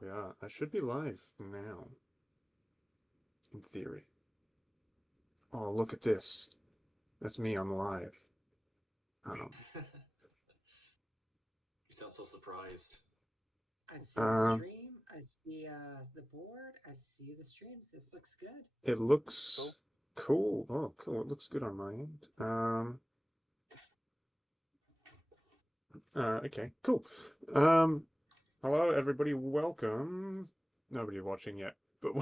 We are. I should be live now, in theory. Oh, look at this. That's me on live. Um, You sound so surprised. I see the uh, stream. I see the board. I see the streams. This looks good. it Cool. looks cool. Oh, cool. It looks good on my end. Okay, cool. Um, Hello, everybody. Welcome. Nobody watching yet, but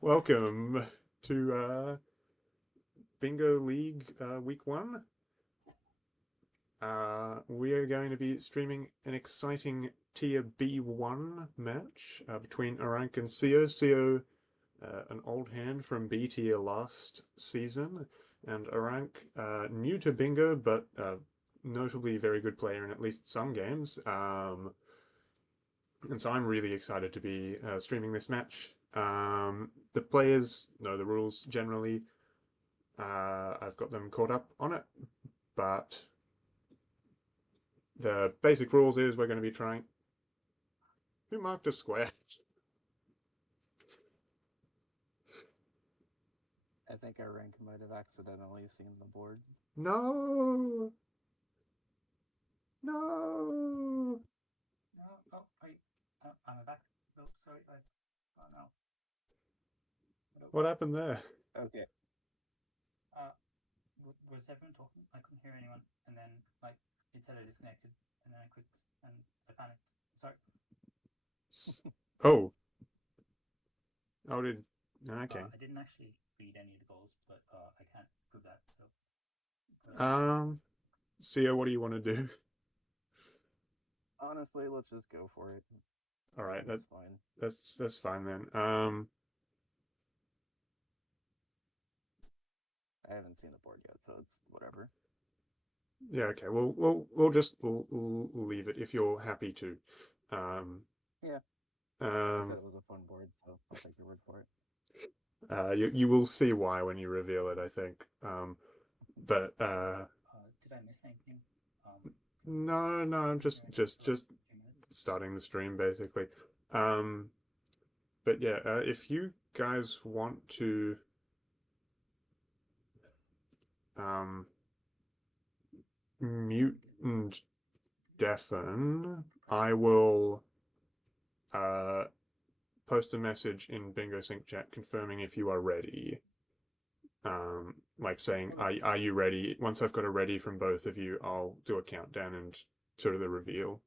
welcome to Bingo League Week 1. We are going to be streaming an exciting Tier B1 match between Aranq and Sio. Sio, an old hand from B tier last season, and Aranq, new to Bingo, but notably very good player in at least some games. And so I'm really excited to be streaming this match. The players know the rules generally. I've got them caught up on it, but the basic rules is we're going to be trying. Who marked a square? I think Aranq might have accidentally seen the board. No! No! No, oh, wait. I'm back. Oh, sorry. Oh, no. What happened there? Okay. Uh, was everyone talking? I couldn't hear anyone. And then, it said I disconnected. And then I clicked and I panicked. Sorry. Oh. Oh, did. Okay. I didn't actually read any of the goals, but I can't prove that. So. Sia, what do you want to do? Honestly, let's just go for it. All right, that's fine. That's fine then. I haven't seen the board yet, so it's whatever. Yeah, okay. We'll just leave it if you're happy to. Yeah. You said it was a fun board, so I'll take your word for it. You will see why when you reveal it, I think. But did I miss anything? No, I'm just starting the stream basically. But yeah, if you guys want to mute and deafen, I will post a message in Bingo Sync chat confirming if you are ready. Like saying, are you ready? Once I've got a ready from both of you, I'll do a countdown and sort of the reveal.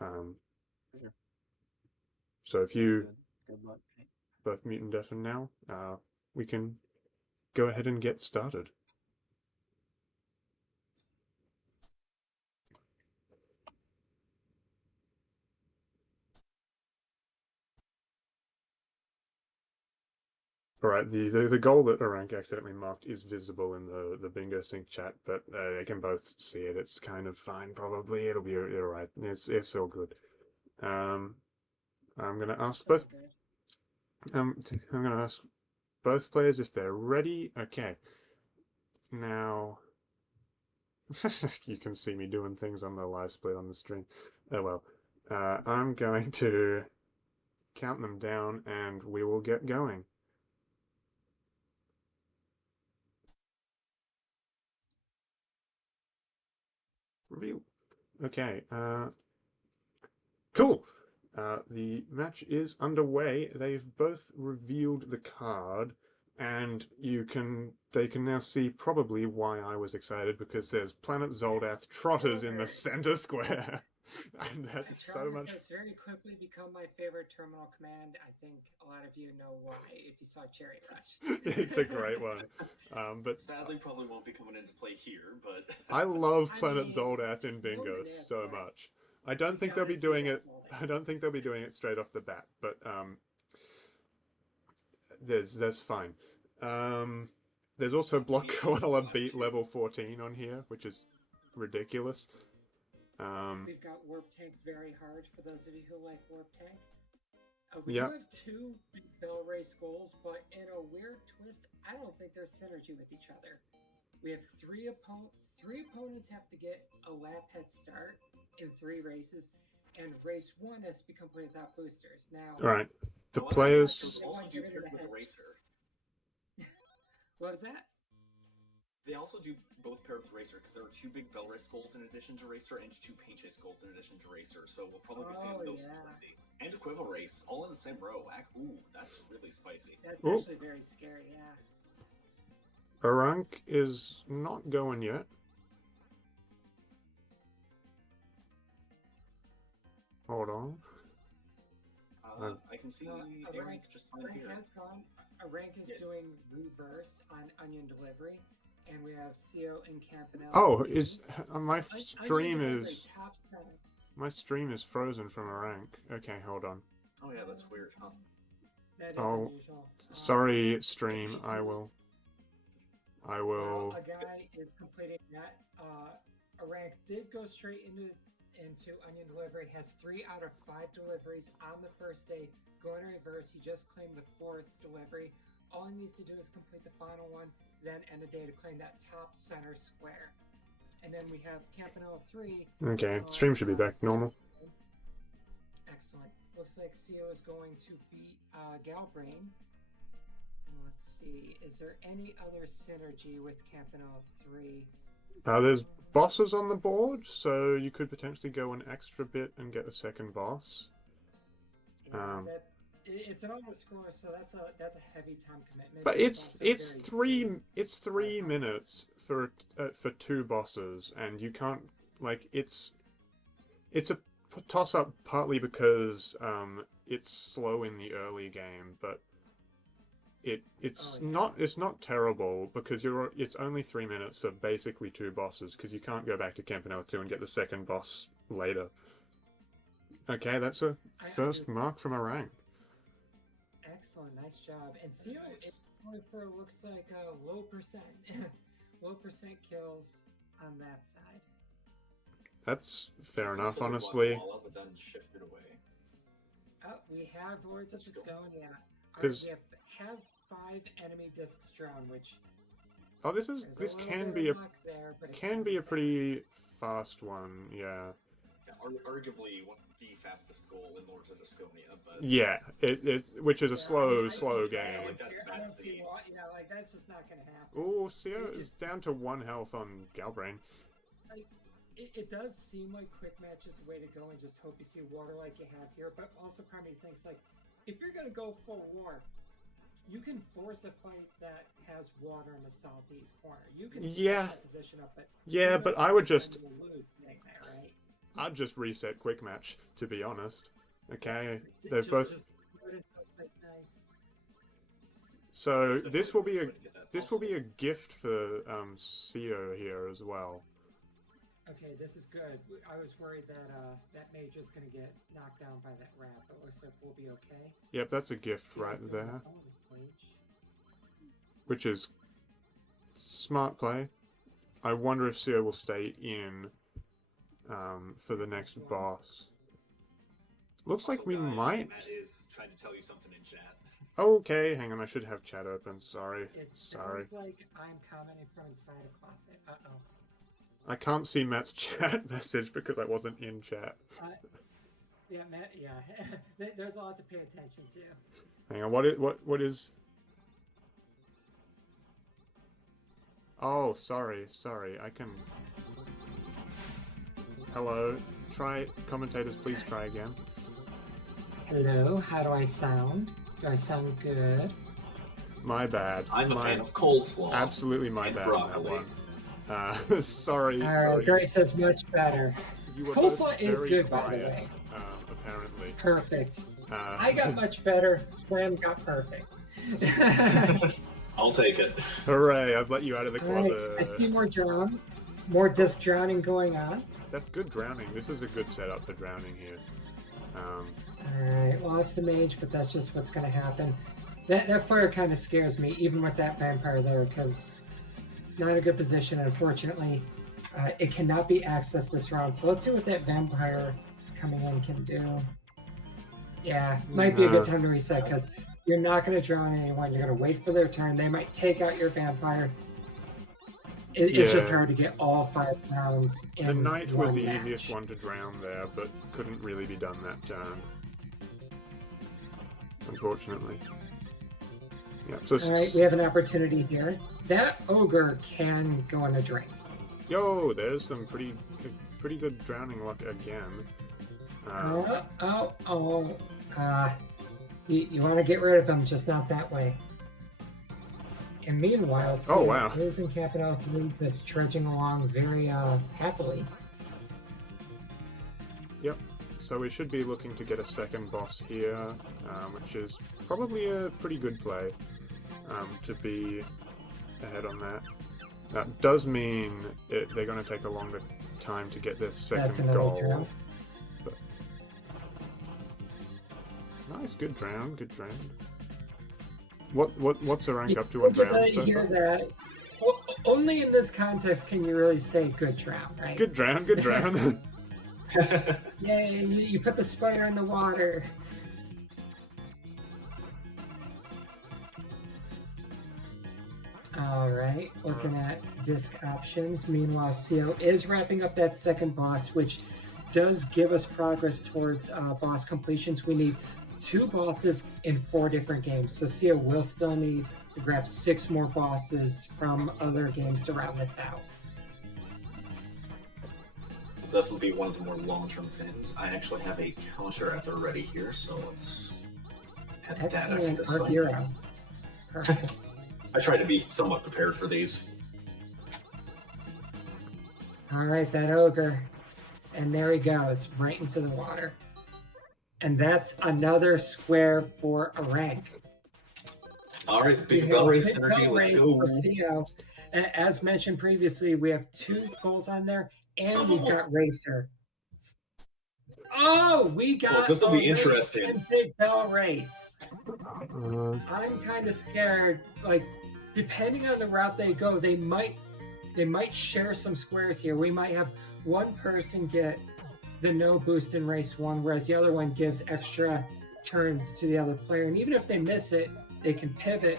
Sure. So if you good luck. Both mute and deafen now, we can go ahead and get started. All right, the goal that Aranq accidentally marked is visible in the Bingo Sync chat, but they can both see it. It's kind of fine, probably. It'll be all right. It's all good. I'm gonna ask both. I'm gonna ask both players if they're ready. Okay. Now, you can see me doing things on the live split on the stream. Oh well. I'm going to count them down, and we will get going. Reveal. Okay. Cool. The match is underway. They've both revealed the card, and they can now see probably why I was excited, because there's Planet Zoldath Trotters in the center square. And that's so much. Has very quickly become my favorite terminal command. I think a lot of you know why if you saw Cherry Rush. It's a great one. But sadly probably won't be coming into play here, but I love Planet Zoldath in Bingo so much. I don't think they'll be doing it. I don't think they'll be doing it straight off the bat, but that's fine. There's also Block Koala beat level 14 on here, which is ridiculous. We've got Warp Tank very hard for those of you who like Warp Tank. We do have two big Bell Race goals, but in a weird twist, I don't think there's synergy with each other. We have three opponents have to get a lap head start in 3 races, and race 1 has to be complete without boosters. Now, Right. The However, players. those also They do want to get rid paired of the with hedge. Racer. What was that? They also do both paired with Racer because there are 2 big Bell Ray skulls in addition to Racer and 2 Paint Chase skulls in addition to Racer. So we'll probably be seeing Oh, those yeah. plenty. And Equivalent Race, all in the same row. Ooh, that's really spicy. That's Ooh. actually very scary, yeah. Aranq is not going yet. Hold on. I can see Aranq- Aranq just fine Aranq here. has gone. Aranq is Yes. doing reverse on Onion Delivery, and we have CO and Campanella. Oh, leading. is my Onion stream Delivery, is top center. my stream is frozen from Aranq. Okay, hold on. Oh yeah, that's weird, huh? That is Oh, unusual. sorry, stream. I will. Well, a guy is completing that. Aranq did go straight into Onion Delivery. Has 3 out of 5 deliveries on the first day. Going in reverse, he just claimed the 4th delivery. All he needs to do is complete the final one, then end the day to claim that top center square. And then we have Campanella 3. Okay, stream should be back normal. Excellent. Looks like CO is going to beat Galbrain. Let's see. Is there any other synergy with Campanella 3? There's bosses on the board, so you could potentially go an extra bit and get a second boss. Yeah, it's an auto score, so that's a heavy time commitment. But it's also very safe. 3 minutes for 2 bosses, and you can't it's a toss up partly because it's slow in the early game, but it's not terrible because it's only 3 minutes for basically 2 bosses because you can't go back to Campanella 2 and get the second boss later. Okay, that's a first mark from Aranq. Excellent, nice job. And CO Nice. looks like low percent, low percent kills on that side. That's fair Looks enough, like it honestly. went all up, but then shifted away. Oh, we have Lords of Let's go. Disconia. Because- We have 5 enemy discs drawn, which Oh, this there's can a little be bit a of luck there, but it can be a pretty fast one, yeah. Yeah, arguably the fastest goal in Lords of Disconia, but Yeah, which is a Yeah, slow I see slow Trey game. like that's a I bad don't see scene. why. Yeah, like that's just not gonna happen. Oh, CO is It's- down to 1 health on Galbrain. It does seem like quick match is the way to go, and just hope you see water like you have here. But also, part of me thinks like, if you're gonna go full war, you can force a fight that has water in the southeast corner. You can Yeah. set that position up, but Yeah, you but know I would then just you'll lose getting there, right? I'd just reset quick match, to be honest. Okay, Ju- they've ju- both. just put it up like nice. So That's this will be definitely a the best way to get that this will be pulse. a gift for CO here as well. Okay, this is good. I was worried that that Major's gonna get knocked down by that rat, but looks like we'll be okay. Yep, that's a gift CO's right doing there, the bonus stage. which is smart play. I wonder if CO will stay in for the next boss. Looks like Also, we guy, might. Matt is trying to tell you something in chat. Okay, hang on. I should have chat open. Sorry. It Sorry. sounds like I'm commenting from inside a closet. Uh-oh. I can't see Matt's chat message because I wasn't in chat. Yeah, Matt, yeah. There's a lot to pay attention to. Hang on. What is? Oh, sorry. I can. Hello. Try commentators. Please try again. Hello, how do I sound? Do I sound good? My bad. I'm a my, fan of coleslaw. Absolutely my and bad broccoli. on that one. Sorry. Alright, Grace says much better. You were Coleslaw both is very good, by the quiet, way. apparently. Perfect. Uh, I got much better. Slam got perfect. I'll take it. Hooray! I've let you out of the Alright, closet. I see more disc drowning going on. That's good drowning. This is a good setup for drowning here. Alright, lost the mage, but that's just what's gonna happen. That fire kind of scares me, even with that vampire there, because not in a good position. Unfortunately, it cannot be accessed this round. So let's see what that vampire coming in can do. Yeah, might be a good time to reset, because you're not going to drown anyone. You're going to wait for their turn. They might take out your vampire. It's just Yeah. hard to get all 5 rounds in The knight was one the match. easiest one to drown there, but couldn't really be done that turn. Unfortunately. Yeah, so Alright, we have an opportunity here. That ogre can go in a drink. yo, there's some pretty good drowning luck again. You want to get rid of him, just not that way. And meanwhile, Oh, wow. is in Capital 3 just trudging along very happily. Yep. So we should be looking to get a second boss here, which is probably a pretty good play to be ahead on that. That does mean they're going to take a longer time to get their That's second another goal. drown. But... Nice, good drown, good drown. What's Aranq up to on drowns so far? That. Well, only in this context can you really say good drown, right? Good drown, good drown. Yay, you put the spider in the water. Alright, looking at disc options. Meanwhile, CO is wrapping up that second boss, which does give us progress towards boss completions. We need 2 bosses in 4 different games. So CO will still need to grab 6 more bosses from other games to round this out. Definitely be one of the more long-term things. I actually have a counter at the ready here, so let's head that after Excellent, this our fight. hero. Perfect. I try to be somewhat prepared for these. Alright, that ogre. And there he goes, right into the water. And that's another square for Aranq. Alright, big bell race synergy, let's go. CO. As mentioned previously, we have 2 goals on there, and we've got Racer. Oh, we got this will be a interesting. and big bell race. I'm kind of scared. Like, depending on the route they go, they might share some squares here. We might have one person get the no boost in race 1, whereas the other one gives extra turns to the other player. And even if they miss it, they can pivot,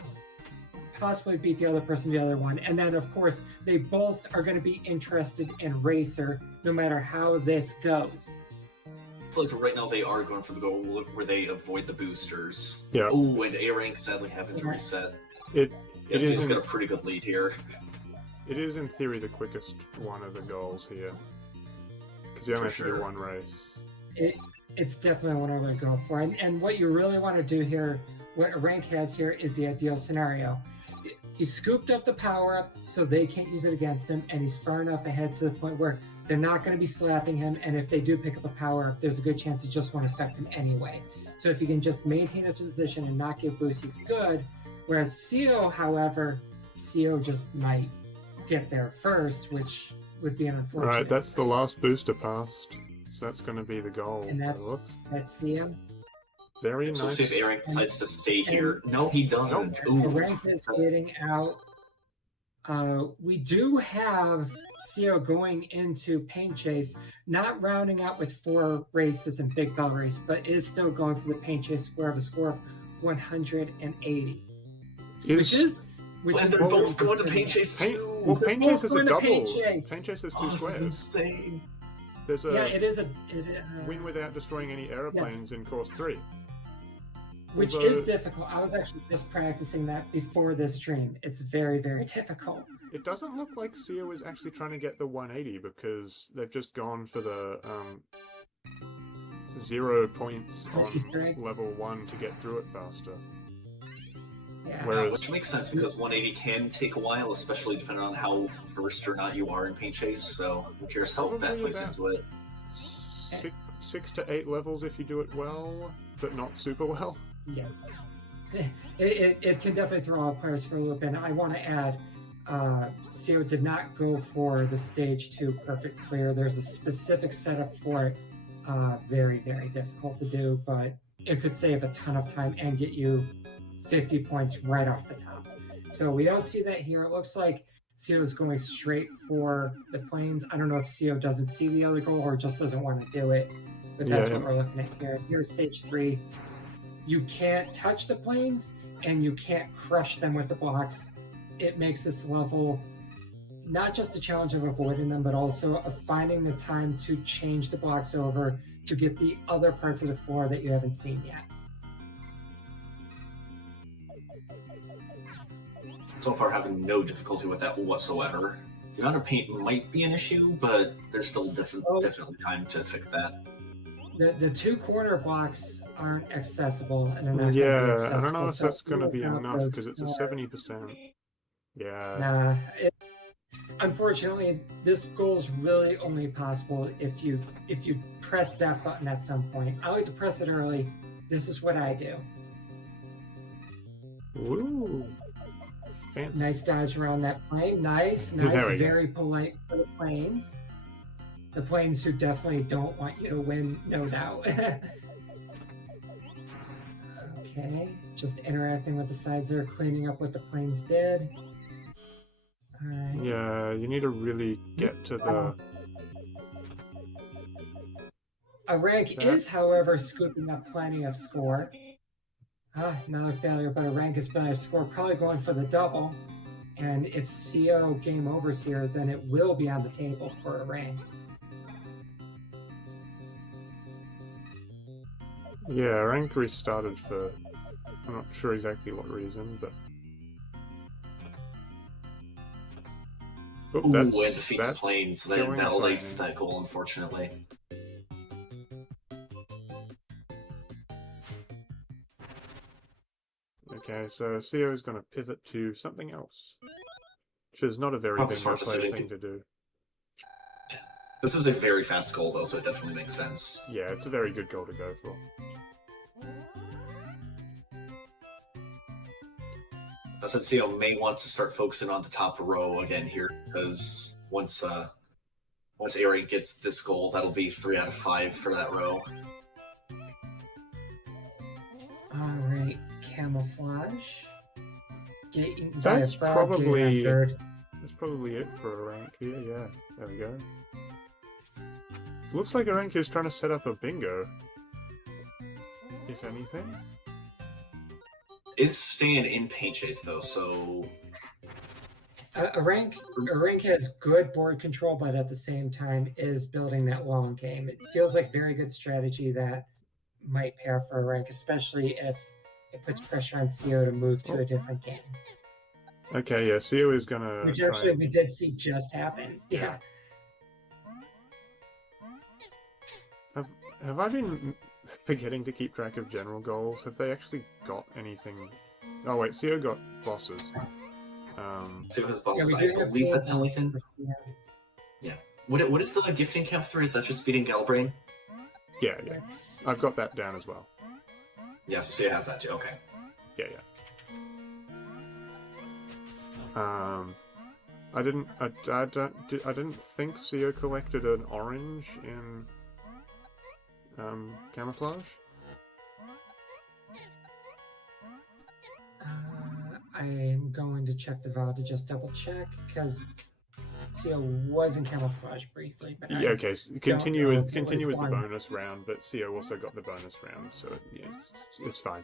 possibly beat the other person the other one. And then, of course, they both are going to be interested in Racer, no matter how this goes. It's like right now they are going for the goal where they avoid the boosters. Yeah. Oh, and A-Rank sadly having to reset. It He's is got a pretty good lead here. It is in theory the quickest one of the goals here. Because you only have to do one race. It's definitely what I would go for. And what you really want to do here, what Aranq has here, is the ideal scenario. He scooped up the power-up so they can't use it against him, and he's far enough ahead to the point where they're not going to be slapping him, and if they do pick up a power-up, there's a good chance it just won't affect him anyway. So if you can just maintain a position and not give boosts, he's good. Whereas CO, however, CO just might get there first, which would be an unfortunate. Right, that's the last booster passed. So that's going to be the goal. And that's CO. Very So nice. see if A-Rank decides to stay here. No, he doesn't. Ooh. Aranq is getting out. We do have CO going into Paint Chase, not rounding out with 4 races and Big Bell Race, but is still going for the Paint Chase score of a score of 180. And they're both going to Paint Chase too. Well, Paint Chase is a double. Paint Chase Chase is 2 This is squares. insane. There's a it is a win without destroying any aeroplanes in course 3. Which is difficult. I was actually just practicing that before this stream. It's very, very difficult. It doesn't look like CO is actually trying to get the 180 because they've just gone for the 0 points on level 1 to get through it faster. Yeah. Whereas, which makes sense because 180 can take a while, especially depending on how versed or not you are in Paint Chase. So who cares how that plays into it? 6 to 8 levels if you do it well, but not super well. Yes. It can definitely throw all players for a loop. And I want to add, CO did not go for the stage 2 perfect clear. There's a specific setup for it. Very, very difficult to do, but it could save a ton of time and get you 50 points right off the top. So we don't see that here. It looks like CO is going straight for the planes. I don't know if CO doesn't see the other goal or just doesn't want to do it, but that's what we're looking at here. Here's stage 3. You can't touch the planes and you can't crush them with the blocks. It makes this level not just the challenge of avoiding them, but also of finding the time to change the blocks over to get the other parts of the floor that you haven't seen yet. So far, having no difficulty with that whatsoever. The amount of paint might be an issue, but there's still definitely time to fix that. The two corner blocks aren't accessible, and they're not going to be Yeah, accessible. I don't know if so that's going to be without enough those because it's a corners- 70%. Yeah. Nah. Unfortunately, this goal is really only possible if you press that button at some point. I like to press it early. This is what I do. Ooh. Fancy. Nice dodge around that plane. Nice. There we go. Very polite for the planes. The planes who definitely don't want you to win, no doubt. Okay, just interacting with the sides there, cleaning up what the planes did. Alright. Yeah, you need to really get to the... Aranq is, however, scooping up plenty of score. Another failure, but Aranq is plenty of score, probably going for the double. And if CO game overs here, then it will be on the table for Aranq. Yeah, rank restarted for... I'm not sure exactly what reason, but... Oh, and defeats a plane, so that invalidates that goal, unfortunately. Okay, so CO is going to pivot to something else. Which is not a very bingo player thing to do. This is a very fast goal, though, so it definitely makes sense. Yeah, it's a very good goal to go for. SMCO may want to start focusing on the top row again here, because once Aranq gets this goal, that'll be 3 out of 5 for that row. Alright, camouflage. Get eaten by That's a frog, probably... bird. That's probably it for Aranq here, yeah. There we go. It looks like Aranq is trying to set up a bingo. If anything. Is staying in paint chase, though, so... Aranq has good board control, but at the same time is building that long game. It feels like very good strategy that might pair for Aranq, especially if it puts pressure on CO to move to a different game. Okay, yeah, CO is gonna... Which actually we did see just happen. Yeah. Have I been forgetting to keep track of general goals? Have they actually got anything? Oh wait, CO got bosses. CO has bosses. I believe that's the only thing. Yeah. What is the gifting camp 3? Is that just beating Galbrain? Yeah. I've got that down as well. Yeah, so CO has that too. Okay. Yeah. I didn't think CO collected an orange in camouflage. I am going to check the VOD to just double check because CO was in camouflage briefly. But yeah, okay. Continue with the bonus round, but CO also got the bonus round, so yeah, it's fine.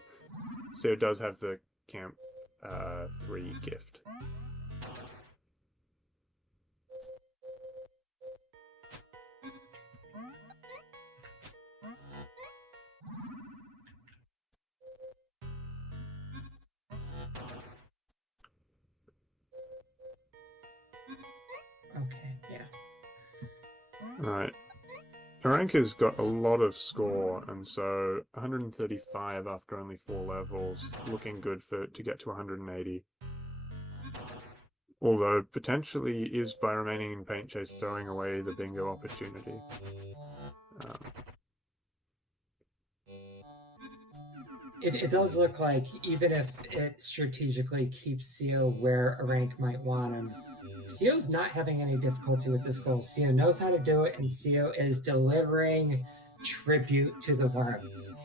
CO does have the camp 3 gift. Okay, yeah. Alright. Aranq has got a lot of score, and so 135 after only 4 levels, looking good to get to 180. Although, potentially is by remaining in paint chase throwing away the bingo opportunity. It does look like, even if it strategically keeps CO where Aranq might want him, CO's not having any difficulty with this goal. CO knows how to do it, and CO is delivering tribute to the worms.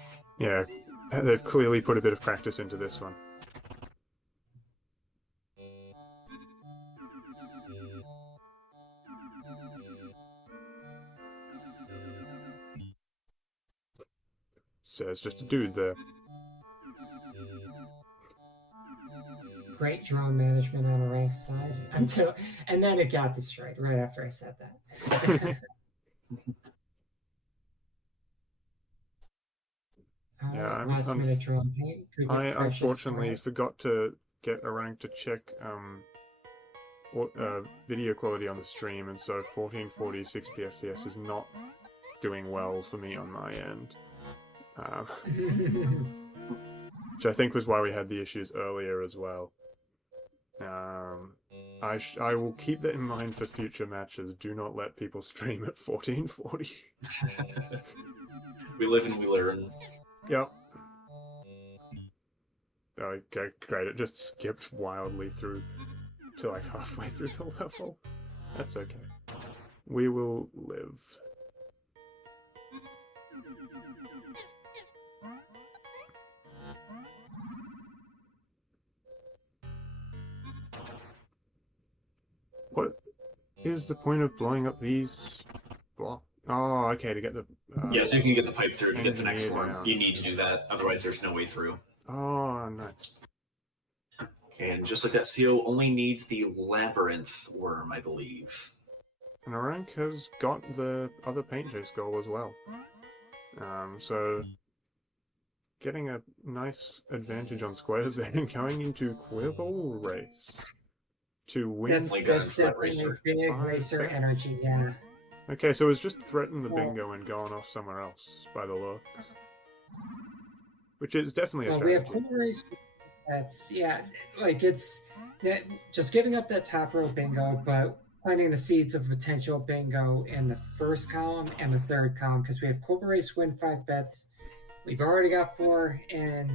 Yeah, they've clearly put a bit of practice into this one. So it's just a dude there. great drone management on Arank's side and then it got destroyed right after I said that. Yeah, Last minute drone paint. I unfortunately forgot to get Aranq to check video quality on the stream, and so 1440 60 FPS is not doing well for me on my end. Which I think was why we had the issues earlier as well. I will keep that in mind for future matches. Do not let people stream at 1440. We live and we learn. Yep. Okay, great. It just skipped wildly through to like halfway through the level. That's okay. We will live. What is the point of blowing up these blocks? Oh, okay, to get the... yeah, so you can get the pipe through to get the next one. Down. You need to do that, otherwise there's no way through. Oh, nice. Okay, and just like that, CO only needs the labyrinth worm, I believe. And Aranq has got the other paint chase goal as well. So getting a nice advantage on squares there and going into Quibble Race to win. That's definitely big racer energy, yeah. Okay, so it's just threatened the bingo and gone off somewhere else by the looks. Which is definitely a strategy. We have Quibble Race. That's, yeah, like it's just giving up that top row bingo, but planting the seeds of potential bingo in the first column and the third column, because we have Quibble Race win 5 bets. We've already got 4 in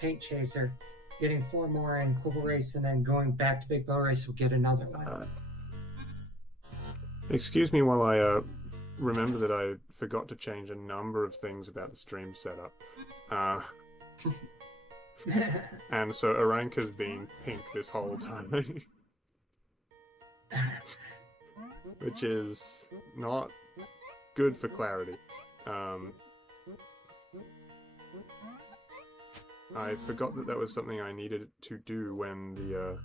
Paint Chaser. Getting 4 more in Quibble Race and then going back to Big Bell Race will get another one. Excuse me while I remember that I forgot to change a number of things about the stream setup. And so Aranq has been pink this whole time. Which is not good for clarity. I forgot that was something I needed to do when the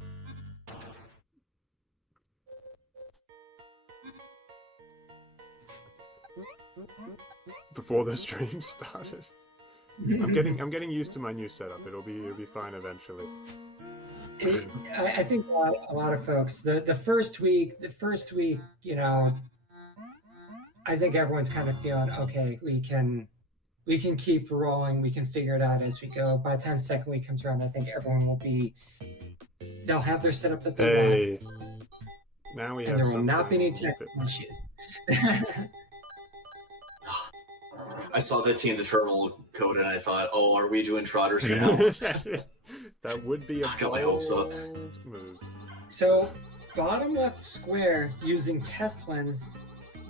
before the stream started. I'm getting used to my new setup. It'll be fine eventually. I think a lot of folks the first week, you know, I think everyone's kind of feeling okay. We can keep rolling. We can figure it out as we go. By the time second week comes around, I think everyone they'll have their setup that they want. Now we and have there will not be any technical issues. I saw that in the terminal code and I thought, oh, are we doing trotters now? That would be a got my hopes up. Move. So, bottom left square using test lens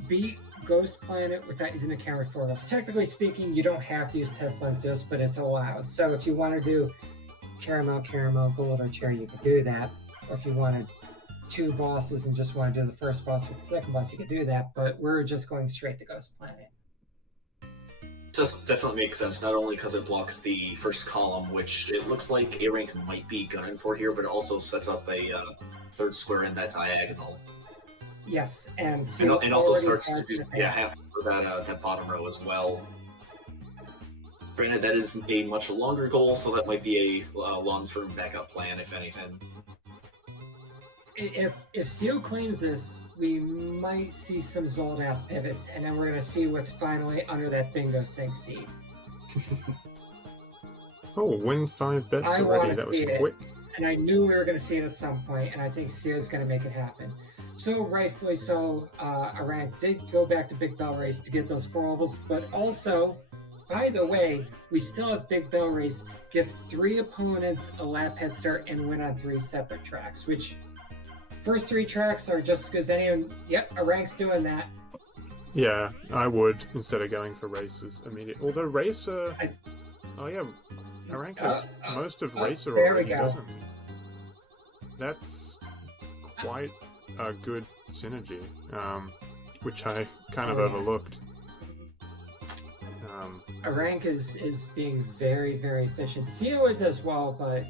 beat Ghost Planet without using the camera photos. Technically speaking, you don't have to use test lens to this, but it's allowed. So if you want to do caramel, gold, or cherry, you can do that. Or if you wanted 2 bosses and just want to do the first boss with the second boss, you can do that. But we're just going straight to Ghost Planet. Does definitely make sense, not only because it blocks the first column, which it looks like Aranq might be gunning for here, but it also sets up a third square in that diagonal. Yes, and also starts to do for that bottom row as well. Granted, that is a much longer goal, so that might be a long-term backup plan, if anything. If Seal claims this, we might see some Zoldath pivots, and then we're going to see what's finally under that bingo sync seed. Oh, win 5 bets already. That was quick. And I knew we were going to see it at some point, and I think Seal's going to make it happen. So, rightfully so, Aranq did go back to Big Bell Race to get those 4 ovals, but also, by the way, we still have Big Bell Race give 3 opponents a lap head start and win on 3 separate tracks, which first 3 tracks are just because anyone... Yep, Aranq's doing that. Yeah, I would, instead of going for races immediately. Although Racer... Oh yeah, Aranq has most of Racer already, doesn't he? That's quite a good synergy, which I kind of overlooked. Aranq is being very, very efficient. CO is as well, but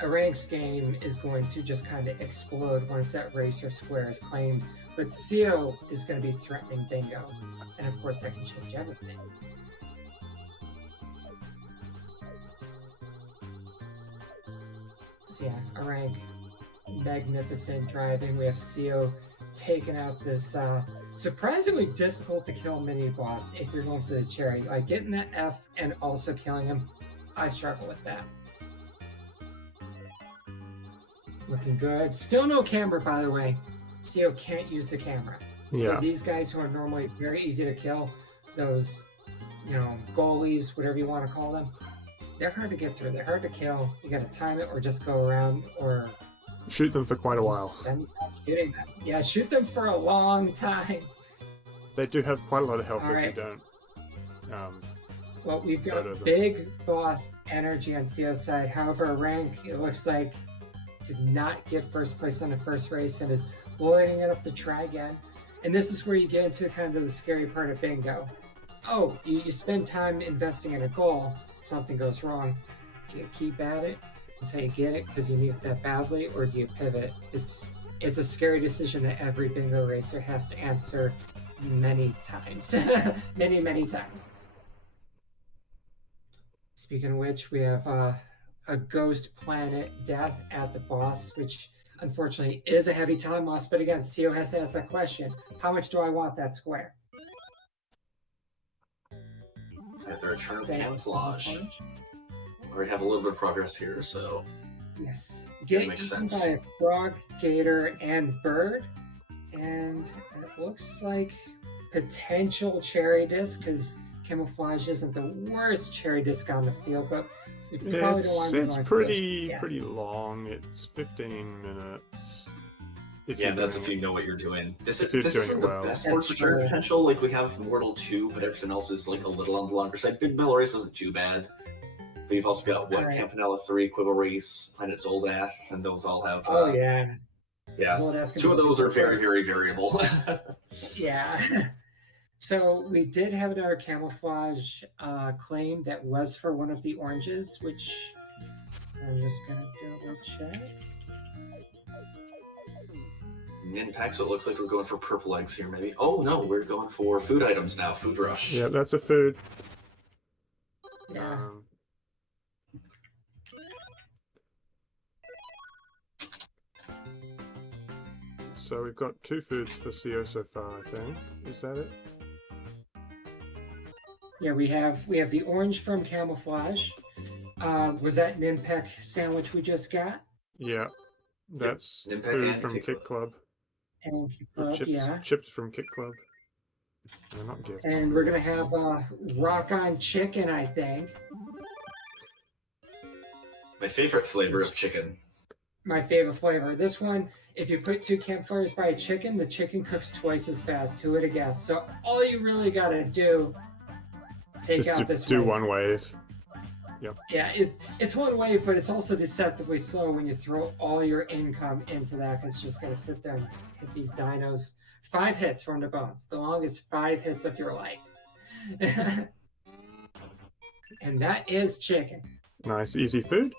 Aranq's game is going to just kind of explode once that racer square is claimed, but Seal is going to be threatening Bingo, and of course that can change everything. So yeah, Aranq, magnificent driving. We have Seal taking out this surprisingly difficult to kill mini boss if you're going for the cherry. Like getting that F and also killing him, I struggle with that. Looking good. Still no camera, by the way. Seal can't use the camera. Yeah. So these guys who are normally very easy to kill, those, goalies, whatever you want to call them, they're hard to get through. They're hard to kill. You got to time it or just go around or shoot them for quite a while. Spend time shooting them. Yeah, shoot them for a long time. They do have quite a lot of health All if right. you don't. Well, we've got big boss energy on Seo's side. However, Aranq, it looks like, did not get first place on the first race and is loading it up to try again. And this is where you get into kind of the scary part of Bingo. Oh, you spend time investing in a goal, something goes wrong. Do you keep at it until you get it because you need it that badly, or do you pivot? It's a scary decision that every Bingo racer has to answer many times. many times. Speaking of which, we have a ghost planet death at the boss, which unfortunately is a heavy time loss. But again, Seo has to ask that question: how much do I want that square? At the return of camouflage. We already have a little bit of progress here, so yes, get makes eaten sense. by a frog, gator, and bird, and it looks like potential cherry disc because camouflage isn't the worst cherry disc on the field, but we probably don't want to It's pretty long. It's 15 minutes. Yeah, that's if you know what you're doing. This if you're doing isn't it the well. best That's for return true. potential. Like, we have Mortal 2, but everything else is like a little on the longer side. Big Bell Race isn't too bad. But you've also got, Alright. Campanella 3, Quibble Race, Planet Zoldath, and those all have... Oh, yeah. Yeah, Zoldath can 2 be of those super are very, quick. very variable. Yeah. So we did have another camouflage claim that was for one of the oranges, which I'm just going to double check. Min pack, so it looks like we're going for purple eggs here, maybe. Oh, no, we're going for food items now. Food rush. Yeah, that's a food. Yeah. So we've got 2 foods for CO so far, I think. Is that it? Yeah, we have the orange from camouflage. Was that Nimpec sandwich we just got? Yeah. That's Nimpec food and from Kick Kick Club. And Or chips, yeah. chips from Kick Club. No, not gifts. And we're gonna have rock on chicken, I think. My favorite flavor of chicken. My favorite flavor. This one, if you put 2 campfires by a chicken, the chicken cooks twice as fast. Who would have guessed? So all you really gotta do, take Just out this do wave. one wave. Yep. Yeah, it's one wave, but it's also deceptively slow when you throw all your income into that because it's just gonna sit there and hit these dinos. 5 hits from the bones, the longest 5 hits of your life. And that is chicken. Nice, easy food.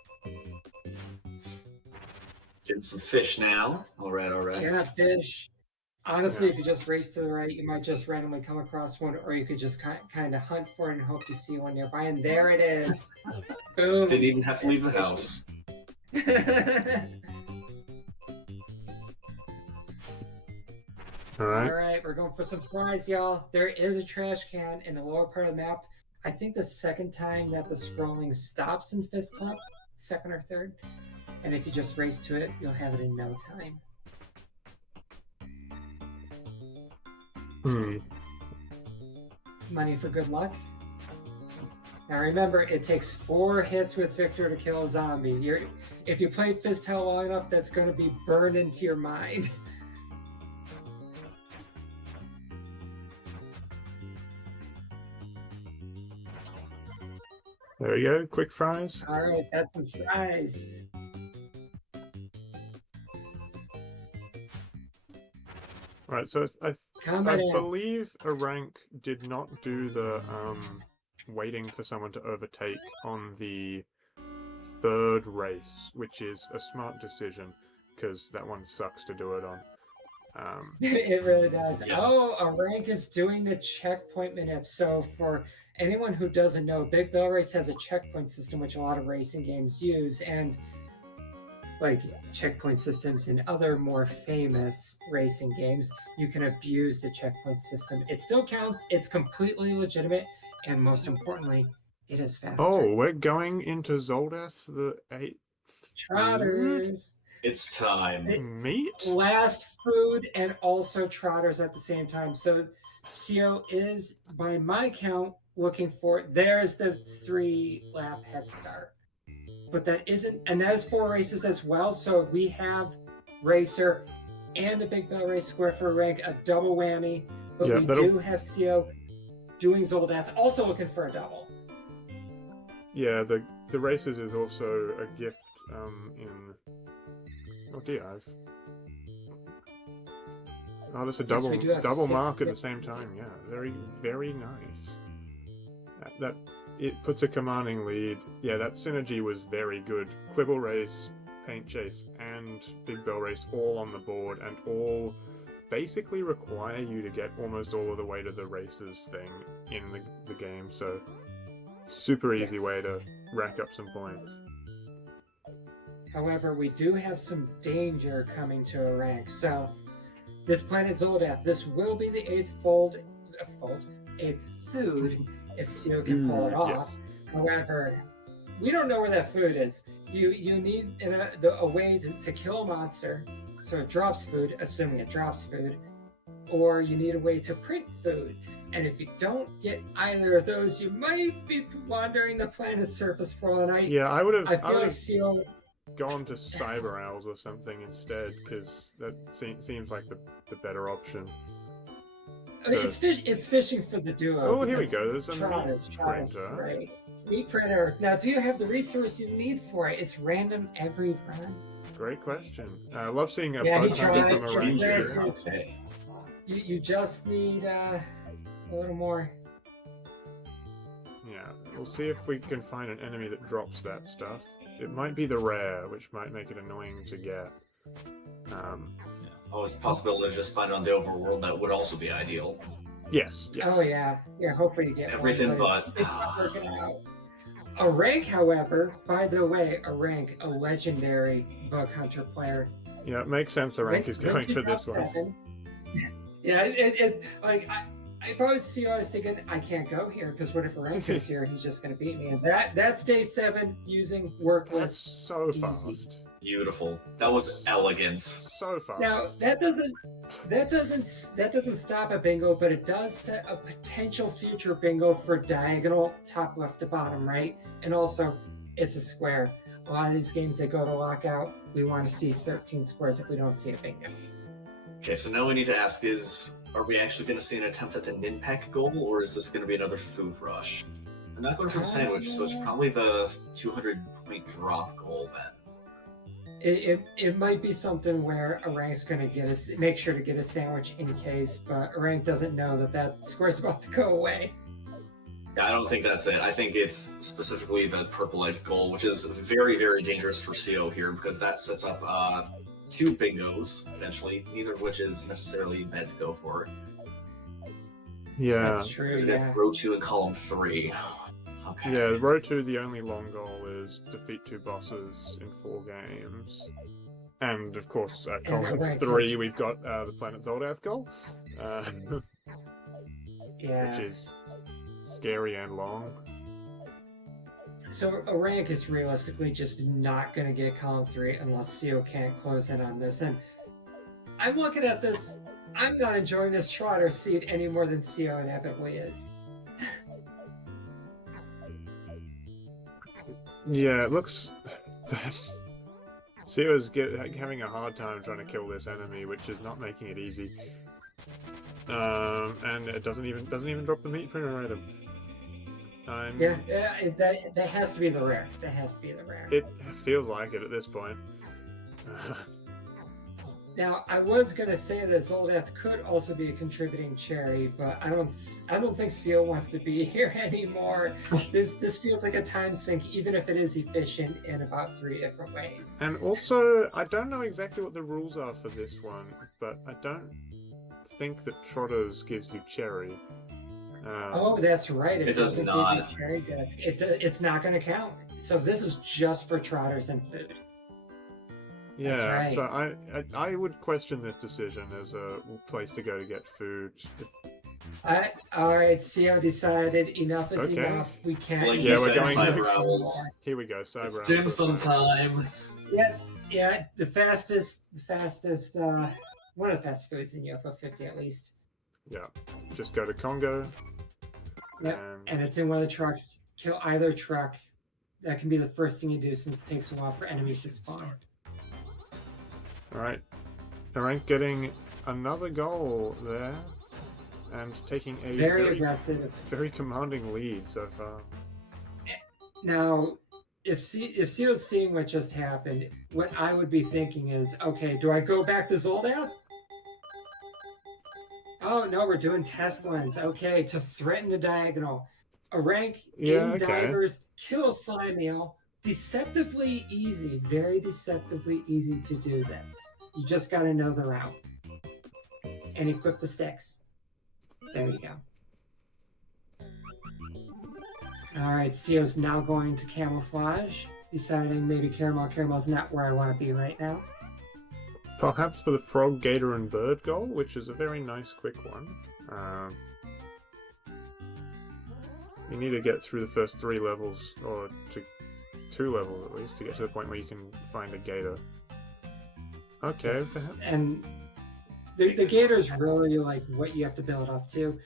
Getting some fish now. Alright. Yeah, fish. Honestly, if you just race to the right, you might just randomly come across one, or you could just kind of hunt for it and hope you see one nearby. And there it is. Boom. Didn't even have to leave the house. Alright. Alright, we're going for some fries, y'all. There is a trash can in the lower part of the map. I think the second time that the scrolling stops in Fist Club, second or third. And if you just race to it, you'll have it in no time. Money for good luck. Now remember, it takes 4 hits with Victor to kill a zombie. If you play Fist Hell long enough, that's going to be burned into your mind. There we go, quick fries. Alright, that's some fries. Right, so I Combat ends. believe Aranq did not do the waiting for someone to overtake on the third race, which is a smart decision because that one sucks to do it on. It really does. Yeah. Oh, Aranq is doing the checkpoint manip. So for anyone who doesn't know, Big Bell Race has a checkpoint system which a lot of racing games use, and like checkpoint systems in other more famous racing games, you can abuse the checkpoint system. It still counts, it's completely legitimate, and most importantly, it is faster. Oh, we're going into Zoldath for the 8th Trotters. It's time. meat? Last food and also trotters at the same time. So CO is, by my count, looking for, there's the 3-lap head start. But that isn't, and that is 4 races as well. So we have Racer and the Big Bell Race Square for rank, a double whammy. But Yeah, we that'll- do have CO doing Zoldath, also looking for a double. Yeah, the races is also a gift in... Oh dear, Oh, that's a Yes, we do have double 6 mark at the gifts. same time. Yeah, very, very nice. That it puts a commanding lead. Yeah, that synergy was very good. Quibble Race, Paint Chase, and Big Bell Race all on the board, and all basically require you to get almost all of the way to the races thing in the game. So super easy way to rack up some points. However, we do have some danger coming to Aranq. So, this planet Zoldath, this will be the 8th eighth food, if CO can pull it off. Yes. However, we don't know where that food is. You need a way to kill a monster, so it drops food, assuming it drops food, or you need a way to print food. And if you don't get either of those, you might be wandering the planet's surface for the night. Yeah, I would have. I feel like CO... gone to Cyber Owls or something instead, because that seems like the better option. I mean, it's fishing for the duo. Oh, here we because go. There's a Trotters, meat Trotters, printer. great. Meat printer. Now, do you have the resource you need for it? It's random every run. Great question. I love seeing a Yeah, he bug hunter from tried. a He's there ranger. too. Okay. You just need a little more. Yeah, we'll see if we can find an enemy that drops that stuff. It might be the rare, which might make it annoying to get. Oh, it's a possibility to just find it on the overworld. That would also be ideal. Yes. Oh yeah, hopefully you get Everything one, but. it's not working out. Aranq, however, by the way, Aranq, a legendary bug hunter player. Yeah, it makes sense. Aranq is going for this one. 7. Yeah, it like if I was CO, I was thinking I can't go here because what if Aranq is here? He's just going to beat me. And that's day 7 using That's workless. so Easy. fast. Beautiful. That was elegance. So fast. Now that doesn't stop a bingo, but it does set a potential future bingo for diagonal top left to bottom right, and also it's a square. A lot of these games that go to lockout, we want to see 13 squares if we don't see a bingo. Okay, so now we need to ask are we actually going to see an attempt at the Ninpak goal, or is this going to be another food rush? I'm not going for the sandwich, so it's probably the 200-point drop goal then. It might be something where Aranq's going to make sure to get a sandwich in case, but Aranq doesn't know that square's about to go away. Yeah, I don't think that's it. I think it's specifically the purple egg goal, which is very, very dangerous for CO here because that sets up 2 bingos, potentially, neither of which is necessarily bad to go for. Yeah. That's true, He's yeah. got row 2 and column 3. Okay. Yeah, row 2, the only long goal is defeat 2 bosses in 4 games. And, of course, column Aranq 3, has- we've got the Planet Zoldath goal, Yeah. which is scary and long. So Aranq is realistically just not going to get column 3 unless CO can't close in on this. And I'm looking at this, I'm not enjoying this Trotter seat any more than CO inevitably is. Yeah, it looks... Seo's having a hard time trying to kill this enemy, which is not making it easy. And it doesn't even drop the meat printer item. That has to be the rare. That has to be the rare. It feels like it at this point. Now, I was gonna say that Zoldath could also be a contributing cherry, but I don't think Seal wants to be here anymore. This feels like a time sink, even if it is efficient in about 3 different ways. And also, I don't know exactly what the rules are for this one, but I don't think that Trotters gives you cherry. Oh, that's right. It does doesn't not. give you cherry disc. It's not going to count. So this is just for Trotters and food. Yeah, right. so I would question this decision as a place to go to get food. All right, CO decided enough is Okay. enough. We can't. Like Yeah, you we're said, going- Cyber Owls. Here we go, Cyber It's Owls. dim sum time. Yeah, the fastest, one of the fastest foods in UFO 50 at least. Yeah, just go to Congo. Yep, and it's in one of the trucks. Kill either truck. That can be the first thing you do since it takes a while for enemies to spawn. Alright. Aranq getting another goal there. And taking a Very aggressive. very commanding lead so far. Now, if Seal's seeing what just happened, what I would be thinking is, okay, do I go back to Zoldath? Oh no, we're doing test lens. Okay, to threaten the diagonal. Aranq in divers, kill Slime Deceptively easy, very deceptively easy to do this. You just gotta know the route. And equip the sticks. There you go. Alright, Sio's now going to camouflage, deciding maybe Caramel's not where I want to be right now. Perhaps for the frog, gator, and bird goal, which is a very nice, quick one. You need to get through the first 3 levels, or 2 levels at least, to get to the point where you can find a gator. Okay, perhaps. And the gator's really like what you have to build up to.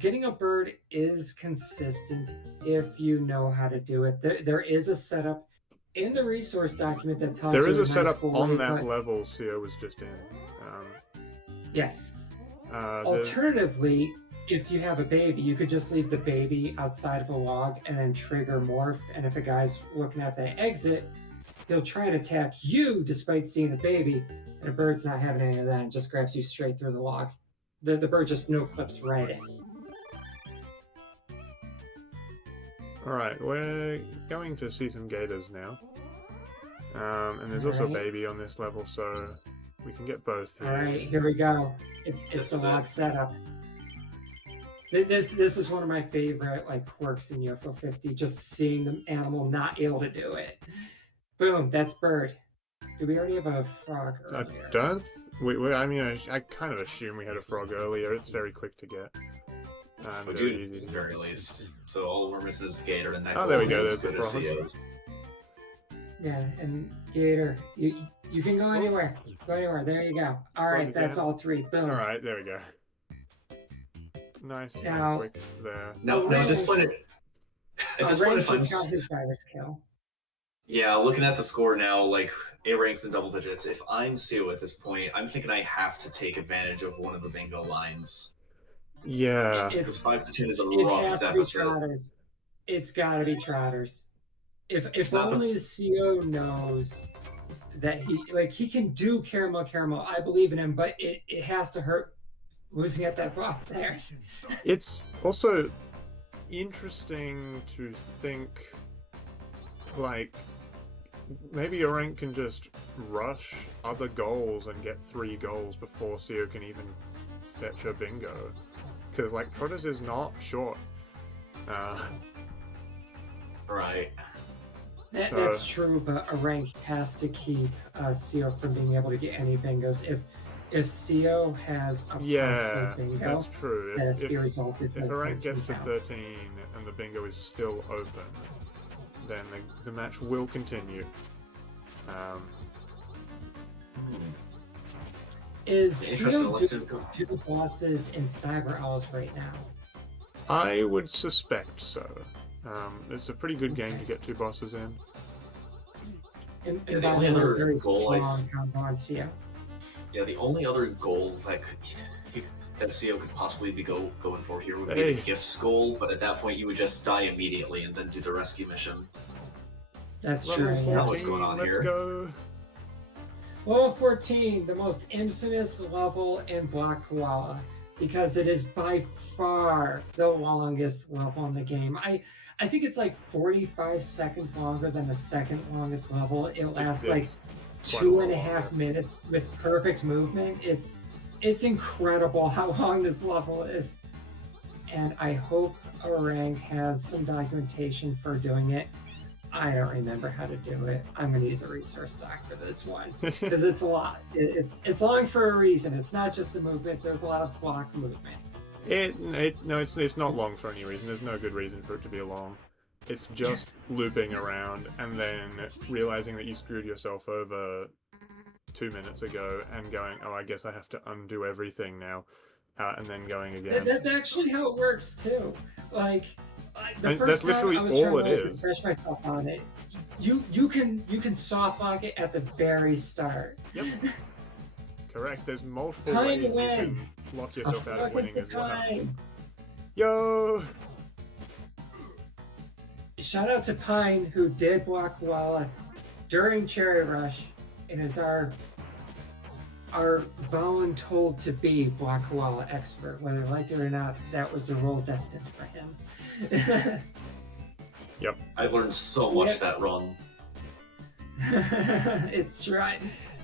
Getting a bird is consistent if you know how to do it. There is a setup in the resource document that tells you. There is a nice setup on that but... level Cio was just in. Yes. Alternatively, if you have a baby, you could just leave the baby outside of a log and then trigger morph. And if a guy's looking at the exit, he'll try and attack you despite seeing the baby. And a bird's not having any of that and just grabs you straight through the log. The bird just no clips right in. Alright, we're going to see some gators now. And there's also a baby on this level, so we can get both here. Alright, here we go. It's the log setup. This is one of my favorite like quirks in UFO 50, just seeing the animal not able to do it. Boom, that's bird. Do we already have a frog earlier? I don't. I mean, I kind of assume we had a frog earlier. It's very quick to get. And We very do easy at to the very least. So all we're missing is the gator, and that Oh, there we goal go, is as there's good the as frog. CO's. Yeah, and gator, you can go anywhere. Go anywhere. There you go. All right, Frog that's again. all 3. Boom. Alright, there we go. Nice Now- and quick there. No, at this point, if I'm got his diver's kill. yeah, looking at the score now, like A ranks in double digits. If I'm Sue at this point, I'm thinking I have to take advantage of one of the bingo lines Yeah. because 5 to 2 is a It rough has to be deficit. Trotters. It's got to be Trotters. If not the- only CO knows that he can do caramel. I believe in him, but it has to hurt losing at that boss there. It's also interesting to think, like, maybe Aranq can just rush other goals and get 3 goals before Cio can even fetch a bingo. Because, like, Trotters is not short. Right. That's true, but Aranq has to keep CO from being able to get any bingos. If CO has a Yeah, bingo, that's true. that is the result. If Aranq gets to 13 and the bingo is still open, then the match will continue. Is Interesting. CO Let's just go. do the bosses in Cyber Owls right now? I would suspect so. It's a pretty good game to get 2 bosses in. Yeah, the only other very goal strong combo on CO. Yeah, the only other goal that CO could possibly be going for here would be Hey. the gifts goal, but at that point you would just die immediately and then do the rescue mission. That's Well, true. there's not what's going on Let's here. go. Level 14, the most infamous level in Black Koala, because it is by far the longest level in the game. I think it's like 45 seconds longer than the second longest level. It lasts like It's quite a lot 2.5 longer. minutes with perfect movement. It's incredible how long this level is. And I hope Aranq has some documentation for doing it. I don't remember how to do it. I'm gonna use a resource doc for this one because it's a lot. It's long for a reason. It's not just the movement. There's a lot of block movement. No, it's not long for any reason. There's no good reason for it to be long. It's just looping around and then realizing that you screwed yourself over 2 minutes ago and going, oh, I guess I have to undo everything now, and then going again. That's actually how it works too. Like the first that's literally time I was all trying it to is. refresh myself on it, you can soft lock it at the very start. Yep. Correct. There's multiple Pine ways you win. can lock yourself out of Look winning at as the well. time. Yo! Shout out to Pine who did Black Koala during Cherry Rush and is our voluntold to be Black Koala expert. Whether liked it or not, that was a role destined for him. Yep. I learned so much Yep. that run. It's right.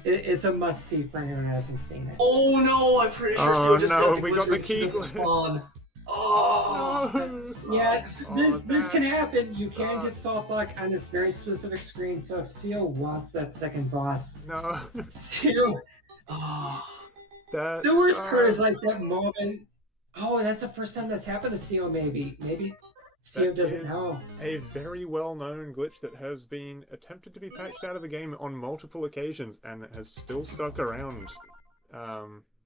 It's a must see for anyone who hasn't seen it. Oh no, I'm pretty sure Oh, Sio just no, got the we glitch got the where he key doesn't glitch. spawn. Oh, No. that sucks. Yeah, Oh, this can that happen. You can get sucks. soft lock on this very specific screen. So if Seal wants that second boss, No. Seal. Oh, That The worst part is sucks. like that moment. Oh, that's the first time that's happened to Seal. Maybe Seal That doesn't is know. a very well-known glitch that has been attempted to be patched out of the game on multiple occasions and has still stuck around.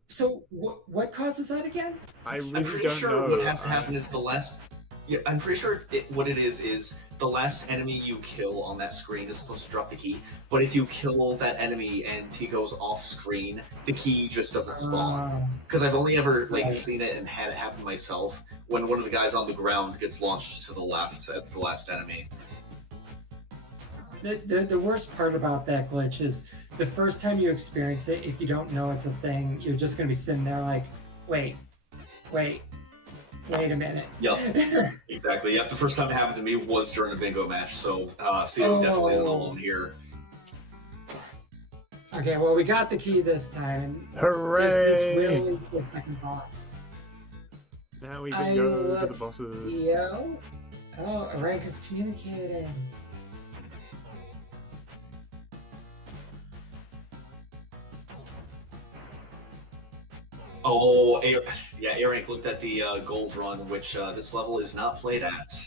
So what causes that again? I I'm really pretty don't sure know. what has to happen is the last. Yeah, I'm pretty sure what it is the last enemy you kill on that screen is supposed to drop the key. But if you kill that enemy and he goes off screen, the key just doesn't spawn. Because I've only ever Right. seen it and had it happen myself when one of the guys on the ground gets launched to the left as the last enemy. The worst part about that glitch is the first time you experience it, if you don't know it's a thing, you're just gonna be sitting there like, wait a minute. Yep, exactly. Yep, the first time it happened to me was during a bingo match, so Sio definitely isn't alone here. Okay, well we got the key this time. Hooray! This will lead to the second boss. Now we can go to the bosses. Yo. Oh, Aranq is communicating. Oh, yeah, Aranq looked at the gold run, which this level is not played at.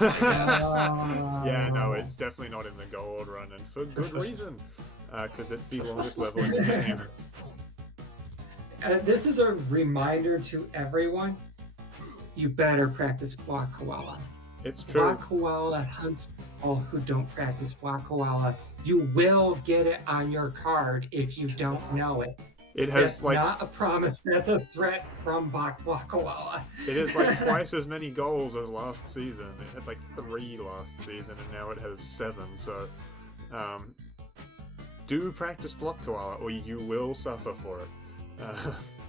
Yes. Yeah, no, it's definitely not in the gold run, and for good reason, because it's the longest level in the game. This is a reminder to everyone. You better practice Black Koala. It's true. Black Koala hunts people who don't practice Black Koala. You will get it on your card if you don't know it. It has That's not a promise. That's a threat from Black Koala. it is like twice as many goals as last season. It had like 3 last season, and now it has 7. So, do practice Block Koala, or you will suffer for it.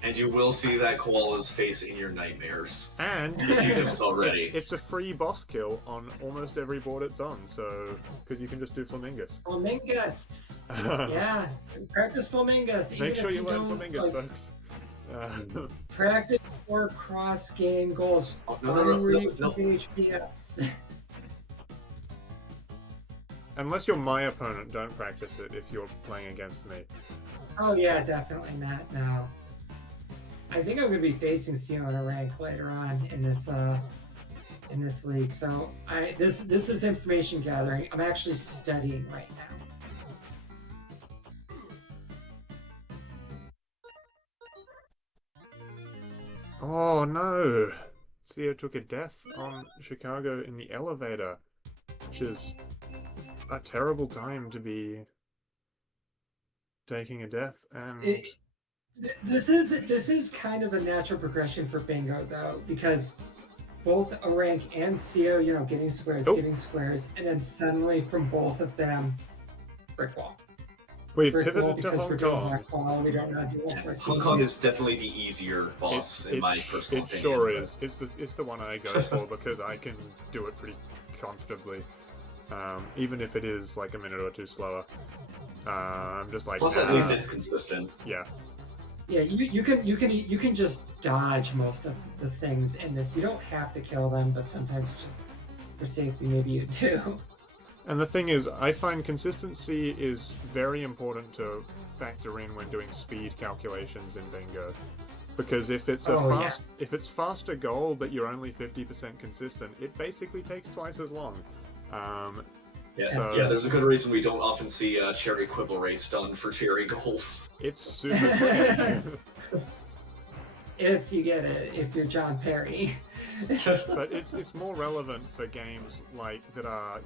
And you will see that koala's face in your nightmares. And If you don't already. it's a free boss kill on almost every board it's on. So, because you can just do Flamingus. Flamingus. Yeah, practice Flamingus. Make even sure if you learn don't, Flamingus, like, folks. Practice for cross-game goals. No. HPS. Unless you're my opponent, don't practice it if you're playing against me. Oh yeah, definitely not. No. I think I'm going to be facing Sio and Aranq later on in this league. So this is information gathering. I'm actually studying right now. Oh no! Sio took a death on Chicago in the elevator, which is a terrible time to be taking a death. And This is kind of a natural progression for Bingo though, because both Aranq and Sio, getting squares, and then suddenly from both of them, brick wall. We've Brick Wall pivoted to because Hong we're doing Kong. Black Wall. We don't know how to do Wall 14. Hong Kong is definitely the easier boss in my personal it opinion. sure is. It's the one I go for because I can do it pretty comfortably, even if it is like a minute or two slower. I'm just like. Plus, at least it's consistent. Yeah. Yeah, you can just dodge most of the things in this. You don't have to kill them, but sometimes just for safety, maybe you do. And the thing is, I find consistency is very important to factor in when doing speed calculations in bingo, because if it's if it's faster goal but you're only 50% consistent, it basically takes twice as long. Yeah, there's a good reason we don't often see cherry quibble race done for cherry goals. It's super quick. If you get it, if you're John Perry. But it's more relevant for games like that are,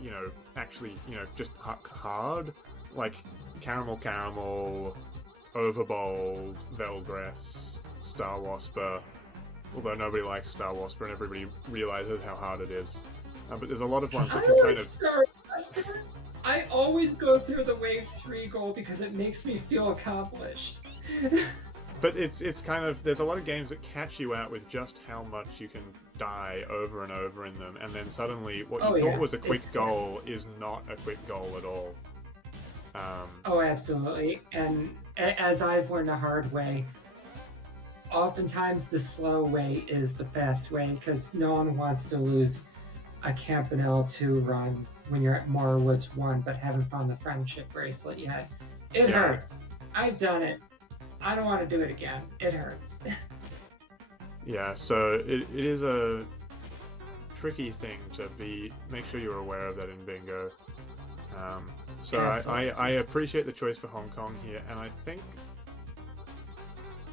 actually, just hard, like Caramel, Overbold, Velgress, Star Wasper. Although nobody likes Star Wasper and everybody realizes how hard it is. But there's a lot of ones that can kind of... Star Wasper. I always go through the Wave 3 goal because it makes me feel accomplished. But it's kind of... There's a lot of games that catch you out with just how much you can die over and over in them, and then suddenly what you thought was a quick goal is not a quick goal at all. Oh, absolutely. And as I've learned the hard way, oftentimes the slow way is the fast way, because no one wants to lose a Campanile 2 run when you're at Morrowoods 1 but haven't found the friendship bracelet yet. It hurts. I've done it. I don't want to do it again. It hurts. Yeah, so it is a tricky thing to make sure you're aware of that in bingo. So I appreciate the choice for Hong Kong here, and I think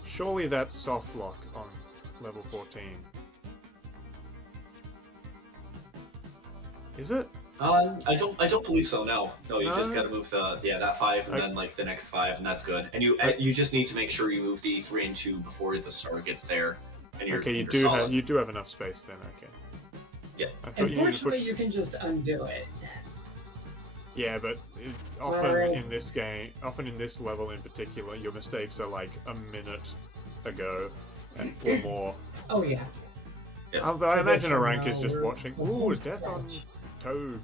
surely that's soft lock on level 14. Is it? I don't believe so. No, you just gotta move that 5 and then like the next 5, and that's good. And you just need to make sure you move the 3 and 2 before the star gets there. And you do have enough space then. Okay. Yeah. Unfortunately, you can just undo it. Yeah, but often in this game, often in this level in particular, your mistakes are like a minute ago or more. Oh yeah. Although I imagine Aranq is just watching. Ooh, death on Toad.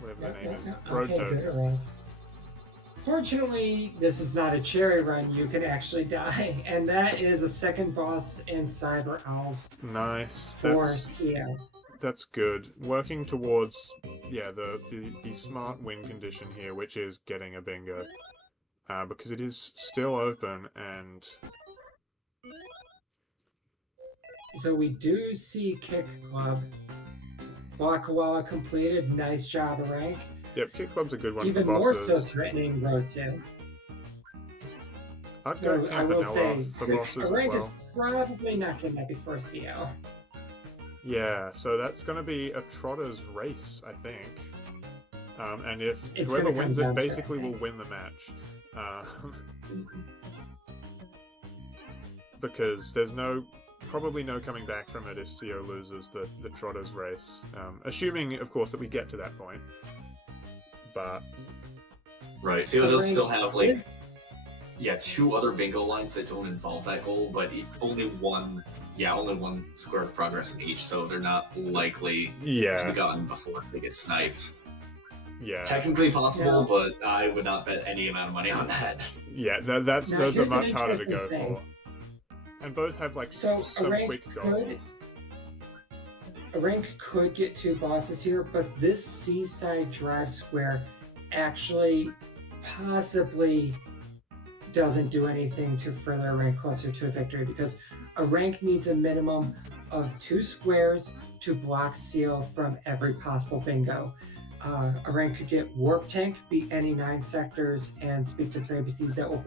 Whatever the name is. Road Toad. Fortunately, this is not a cherry run. You can actually die. And that is a second boss in Cyber Owls. Nice. For CO. That's good. Working towards, the smart win condition here, which is getting a bingo. Because it is still open and... So we do see Kick Club. Wakawala completed. Nice job, Aranq. Yep, Kick Club's a good one Even for bosses. more so threatening Road 2. I'd go Campanile for bosses Aranq as well. is probably not getting that before CO. Yeah, so that's going to be a Trotter's race, I think. And if It's whoever gonna wins come it down to it, basically I will think. win the match. Because there's probably no coming back from it if CO loses the Trotter's race. Assuming, of course, that we get to that point. But... Right, CO does still have, like, 2 other bingo lines that don't involve that goal, but only one square of progress in each, so they're not likely to be gotten before they get sniped. Yeah. Technically possible, but I would not bet any amount of money on that. Yeah, those are much harder to go for. And both have like some quick goals. Aranq could get 2 bosses here, but this Seaside Drive Square actually possibly doesn't do anything to further Aranq closer to a victory, because Aranq needs a minimum of 2 squares to block CO from every possible bingo. Aranq could get Warp Tank, beat any 9 sectors, and speak to 3 NPCs that will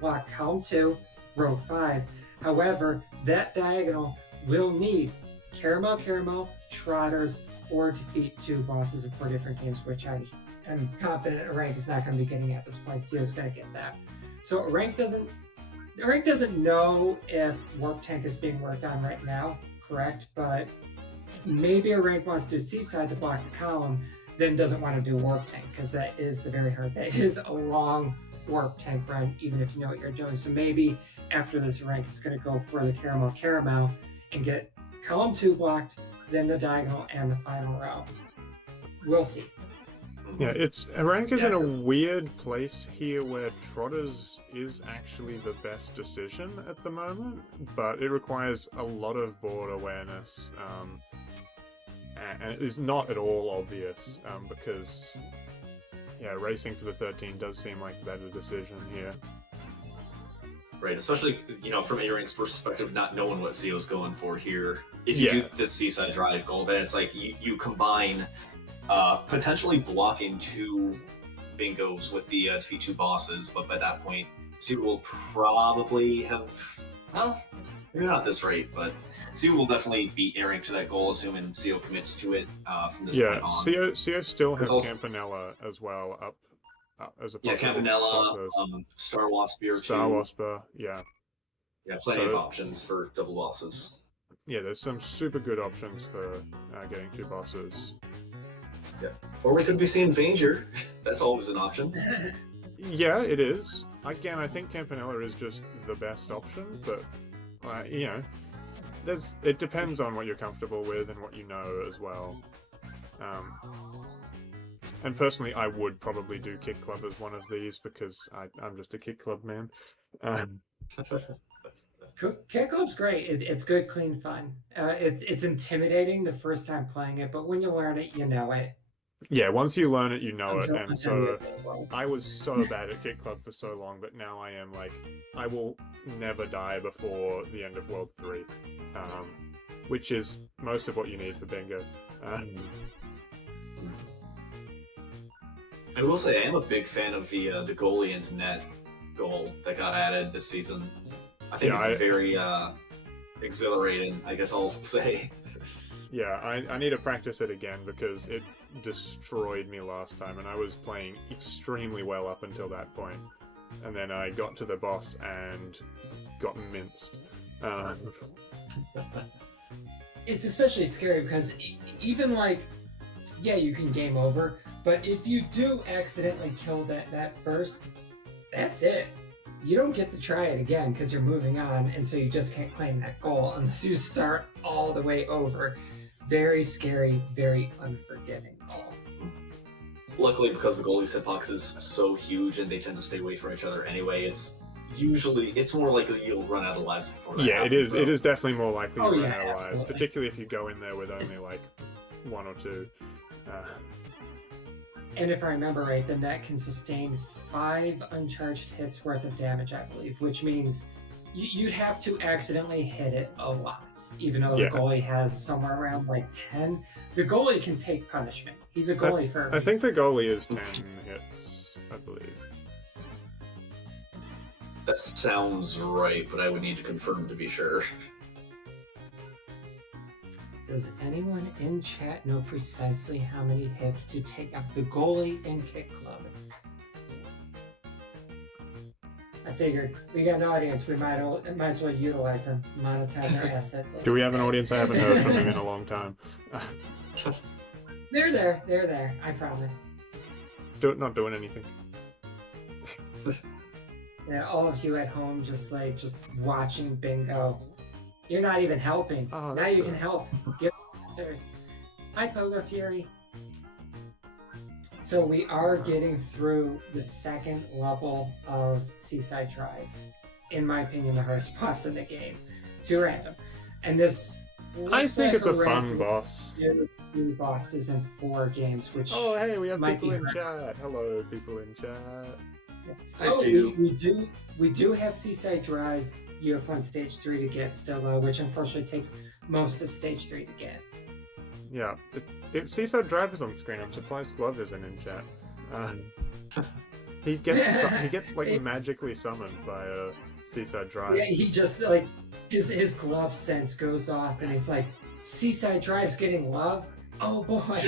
block Helm 2, Row 5. However, that diagonal will need Caramel, Trotters, or defeat 2 bosses in 4 different games, which I am confident Aranq is not going to be getting at this point. CO is going to get that. So Aranq doesn't know if Warp Tank is being worked on right now, correct? But maybe Aranq wants to do Seaside to block the column, then doesn't want to do Warp Tank, because that is the very hard. That is a long warp tank run, even if you know what you're doing. So maybe after this rank, it's going to go for the caramel and get column 2 blocked, then the diagonal and the final row. We'll see. Yeah, Aranq is Yeah, in a 'cause- weird place here where Trotters is actually the best decision at the moment, but it requires a lot of board awareness, and it is not at all obvious, because, yeah, racing for the 13 does seem like the better decision here. Right, especially, you know, from Aranq's perspective, not knowing what CO's going for here. If you Yeah. do this Seaside Drive goal, then it's like you combine potentially blocking 2 bingos with the defeat 2 bosses, but by that point, CO will probably have, well, maybe not at this rate, but CO will definitely beat Aranq to that goal, assuming CO commits to it from this Yeah, point on. CO still has There's also- Campanella as well up as a Yeah, possible Campanella, bosses. Star Waspir Star 2. Wasper, yeah. Yeah, plenty of So- options for double bosses. Yeah, there's some super good options for getting 2 bosses. Yeah. Or we could be seeing Vanger. That's always an option. Yeah, it is. Again, I think Campanella is just the best option, but, you know, it depends on what you're comfortable with and what you know as well. And personally, I would probably do Kick Club as one of these because I'm just a Kick Club man. Kick Club's great. It's good, clean fun. It's intimidating the first time playing it, but when you learn it, you know it. Yeah, once you learn it, you know it, and Until so you play well. I was so bad at Kick Club for so long, but now I am like, I will never die before the end of World 3, which is most of what you need for bingo. I will say I am a big fan of the goalie into net goal that got added this season. I think it's very exhilarating, I guess I'll say. Yeah, I need to practice it again because it destroyed me last time, and I was playing extremely well up until that point. And then I got to the boss and got minced. It's especially scary because even like, yeah, you can game over, but if you do accidentally kill that first, that's it. You don't get to try it again because you're moving on, and so you just can't claim that goal unless you start all the way over. Very scary, very unforgiving goal. Luckily, because the goalie's hitbox is so huge and they tend to stay away from each other anyway, it's more likely you'll run out of lives before that Yeah, happens, it is definitely more likely to run yeah, out of lives, absolutely. particularly if you go in there with only like 1 or 2. And if I remember right, the net can sustain 5 uncharged hits worth of damage, I believe, which means you'd have to accidentally hit it a lot, even though Yeah. the goalie has somewhere around like 10. The goalie can take punishment. He's a goalie for a I think the reason. goalie is 10 hits, I believe. That sounds right, but I would need to confirm to be sure. Does anyone in chat know precisely how many hits to take out the goalie in Kick Club? I figured we got an audience. We might as well utilize them, monetize our assets. Do we have an audience? I haven't heard from them in a long time. They're there. I promise. Not doing anything. Yeah, all of you at home, just watching bingo. You're not even helping. Oh, now that's you can help. Give answers. Hi, Pogo Fury. So we are getting through the 2nd level of Seaside Drive. In my opinion, the hardest boss in the game. Too random. And this I looks think like it's a rank fun of boss. 2 bosses in 4 games, which Oh, hey, we have might people be in hard. chat. Hello, people in chat. Yes. Hi, Stu. We do have Seaside Drive UFO Stage 3 to get still, which unfortunately takes most of Stage 3 to get. Yeah, Seaside Drive is on screen. I'm surprised Glove isn't in chat. He gets like magically summoned by a Seaside Drive. Yeah, he just like his glove sense goes off, and he's like, "Seaside Drive's getting love." Oh boy!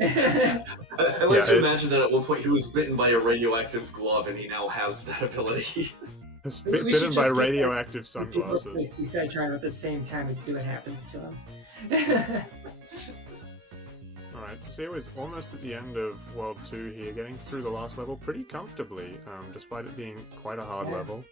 I like to imagine that at one point he was bitten by a radioactive glove and he now has that ability. He's We should bitten by just get radioactive People play sunglasses. Seaside Drive at the same time and see what happens to him. Alright, Seal is almost at the end of World 2 here, getting through the last level pretty comfortably, despite it being quite a hard level.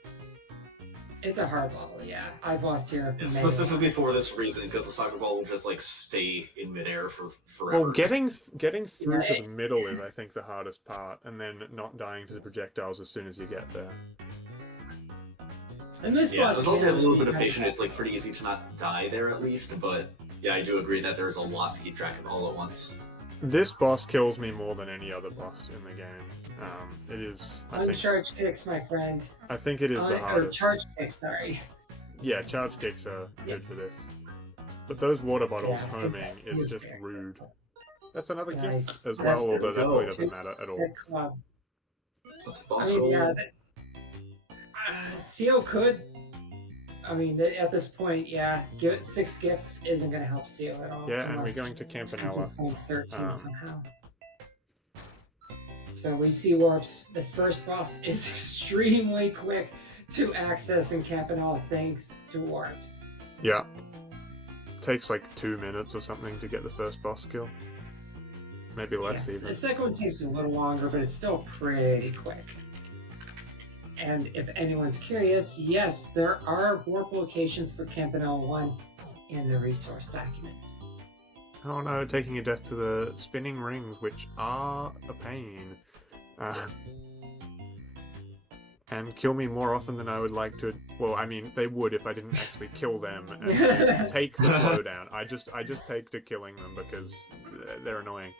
It's a hard level, yeah. I've lost here. Yeah, specifically for this reason, because the soccer ball will just like stay in midair for forever. Well, getting through to the middle is, I think, the hardest part, and then not dying to the projectiles as soon as you get there. And this yeah, boss there's also a little bit of patience. It's like pretty easy to not die there at least, but yeah, I do agree that there's a lot to keep track of all at once. This boss kills me more than any other boss in the game. It is. Uncharged kicks, my friend. I think it is the hardest. Charge kicks, sorry. Yeah, charge kicks are good for this. But those water bottles homing is just rude. That's another gift as well, although that really doesn't matter at all. That's the boss goal. Seal could. I mean, at this point, yeah, 6 gifts isn't going to help Seal at all. Yeah, and we're going to Campanella. 13 somehow. So we see warps. The first boss is extremely quick to access in Campanella thanks to warps. Yeah. Takes like 2 minutes or something to get the first boss kill. Maybe less even. The second one takes a little longer, but it's still pretty quick. And if anyone's curious, yes, there are warp locations for Campanella 1 in the resource document. Oh no, taking a death to the spinning rings, which are a pain. And kill me more often than I would like to. Well, I mean, they would if I didn't actually kill them and take the slowdown. I just take to killing them because they're annoying.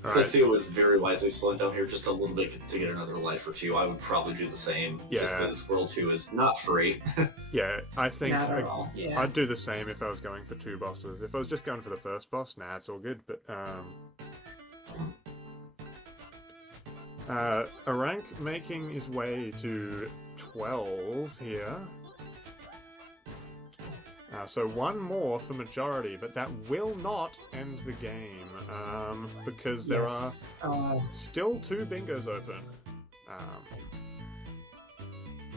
Right. Seal was very wisely slowing down here just a little bit to get another life or two. I would probably do the same. Yeah. Just because World 2 is not free. Yeah, I think Yeah. I'd do the same if I was going for 2 bosses. If I was just going for the first boss, nah, it's all good. But Aranq making his way to 12 here. So 1 more for majority, but that will not end the game, because there are still 2 bingos open.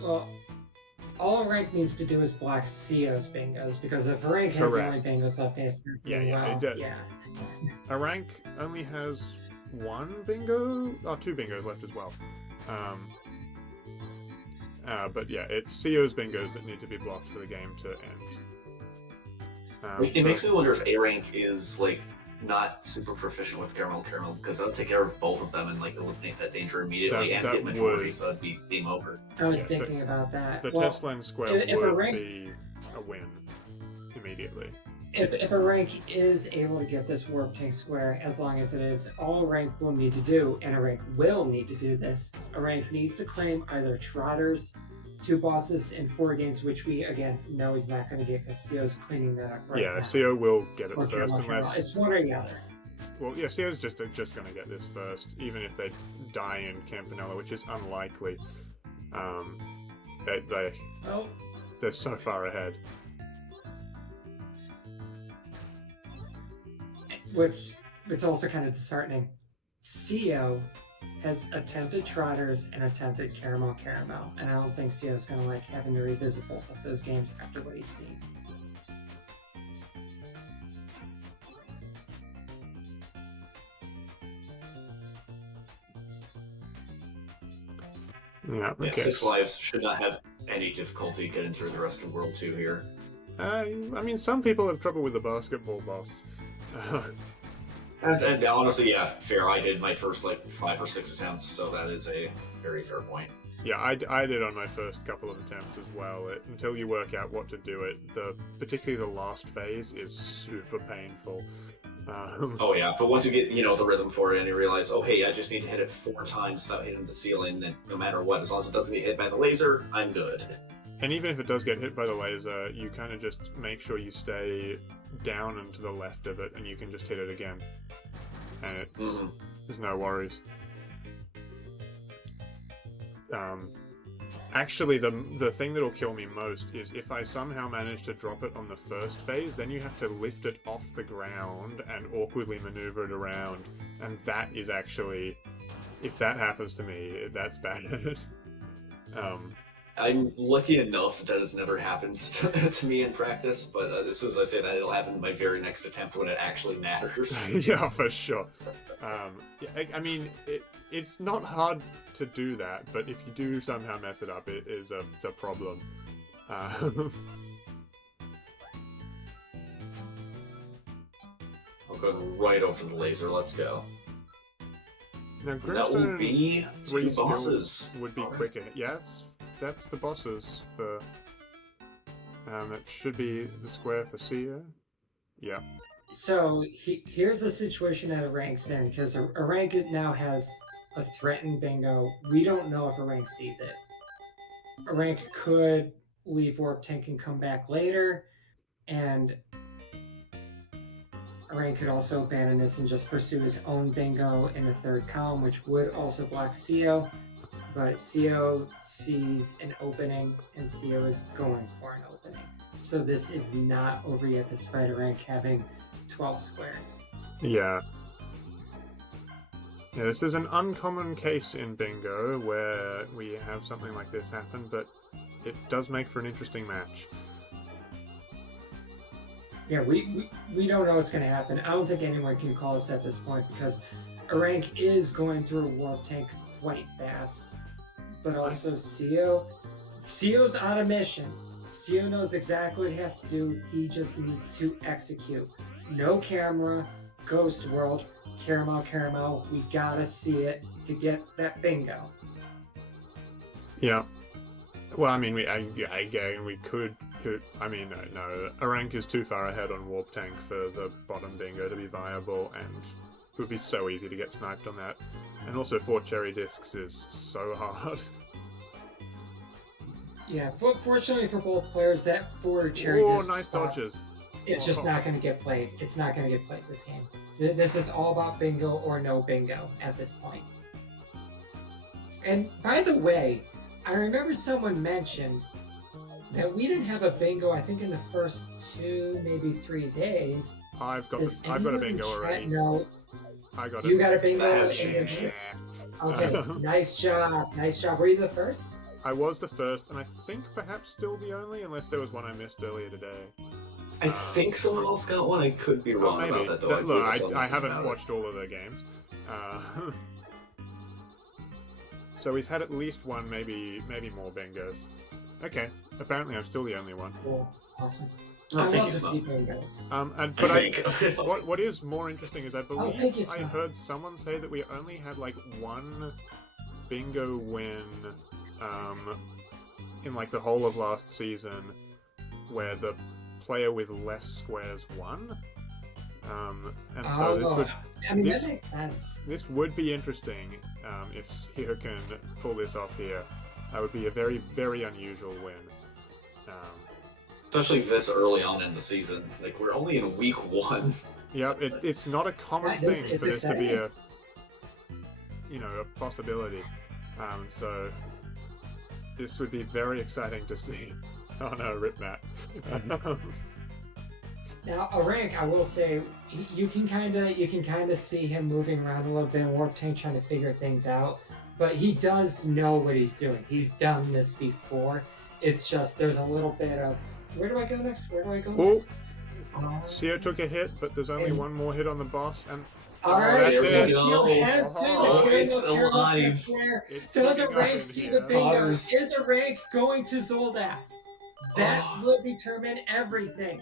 Well, all Aranq needs to do is block Seo's bingos, because if Aranq has only bingos left, Aranq only has 1 bingo? Oh, 2 bingos left as well. But yeah, it's Seo's bingos that need to be blocked for the game to end. It makes me wonder if Aranq is like not super proficient with Caramel, because that'll take care of both of them and like eliminate that danger immediately and get majority, so that'd be game over. I was thinking about that. The test lens square would be a win immediately. If Aranq is able to get this Warp Tank Square, as long as it is, all Aranq will need to do, and Aranq will need to do this, Aranq needs to claim either Trotters, 2 bosses in 4 games, which we, again, know he's not going to get because Seo's cleaning that up right now. Yeah, Seo will get it first unless... It's one or the other. Well, yeah, Seo's just going to get this first, even if they die in Campanella, which is unlikely. They're so far ahead. It's also kind of disheartening. Seo has attempted Trotters and attempted Caramel, and I don't think Seo's gonna like having to revisit both of those games after what he's seen. Yeah, okay. 6 lives should not have any difficulty getting through the rest of World 2 here. I mean, some people have trouble with the basketball boss. And honestly, yeah, fair. I did my first like 5 or 6 attempts, so that is a very fair point. Yeah, I did on my first couple of attempts as well. Until you work out what to do, particularly the last phase is super painful. Oh yeah, but once you get the rhythm for it and you realize, oh hey, I just need to hit it 4 times without hitting the ceiling, then no matter what, as long as it doesn't get hit by the laser, I'm good. And even if it does get hit by the laser, you kind of just make sure you stay down and to the left of it, and you can just hit it again. And there's no worries. Actually, the thing that'll kill me most is if I somehow manage to drop it on the first phase, then you have to lift it off the ground and awkwardly maneuver it around. And that is actually, if that happens to me, that's bad. I'm lucky enough that has never happened to me in practice, but as soon as I say that, it'll happen in my very next attempt when it actually matters. Yeah, for sure. Yeah, I mean, it's not hard to do that, but if you do somehow mess it up, it's a problem. Um, I'll go right over the laser. Let's go. Now, That will Grimstone be 3 two skills bosses. would be quicker. Yes, that's the bosses for. That should be the square for Sia. Yeah. So here's the situation that Arank's in, because Aranq now has a threatened bingo. We don't know if Aranq sees it. Aranq could leave Warp Tank and come back later, and Aranq could also abandon this and just pursue his own bingo in the third column, which would also block CO. But CO sees an opening, and CO is going for an opening. So this is not over yet, despite Aranq having 12 squares. Yeah. Yeah, this is an uncommon case in bingo where we have something like this happen, but it does make for an interesting match. Yeah, we don't know what's going to happen. I don't think anyone can call us at this point because Aranq is going through a Warp Tank quite fast. But also CO's on a mission. CO knows exactly what he has to do. He just needs to execute. No camera, Ghost World, caramel, we gotta see it to get that bingo. Yeah. Well, I mean, we could. I mean, no. Aranq is too far ahead on Warp Tank for the bottom bingo to be viable, and it would be so easy to get sniped on that. And also, 4 cherry discs is so hard. Yeah, fortunately for both players, that 4 cherry Oh, disc nice spot, dodges. it's just not going to get played. It's not going to get played this game. This is all about bingo or no bingo at this point. And by the way, I remember someone mentioned that we didn't have a bingo, I think, in the first 2, maybe 3 days. I've got Does a anyone bingo in chat already. know? I got You it. got a bingo? That has in your changed. hand? Okay, nice job. Were you the first? I was the first, and I think perhaps still the only, unless there was one I missed earlier today. I think someone else got one. I could be wrong maybe. about that, though. Look, believe someone I else haven't about it. watched all of their games. So we've had at least one, maybe more bingos. Okay, apparently I'm still the only one. Cool. Awesome. Oh, I thank love you, to Smo. see bingos. What is more interesting is I believe thank you, I Smo. heard someone say that we only had like one bingo win in like the whole of last season where the player with less squares won. And so this would I mean, this- that makes sense. this would be interesting if Sio can pull this off here. That would be a very, very unusual win. Especially this early on in the season. Like, we're only in week 1. Yeah, it's not a common Right, thing it's for this to be exciting. a possibility. So this would be very exciting to see. Oh no, rip Matt. Now, Aranq, I will say, you can kind of see him moving around a little bit in Warp Tank, trying to figure things out. But he does know what he's doing. He's done this before. It's just there's a little bit of where do I go next? Oh. next? Sio took a hit, but there's only And- one more hit on the boss, and All right, that's so it. Sio has been Oh, it's alive. it's Does picking up Aranq in see here. the bingo? Potters. Is Aranq going to Zoldath? That Oh. will determine everything.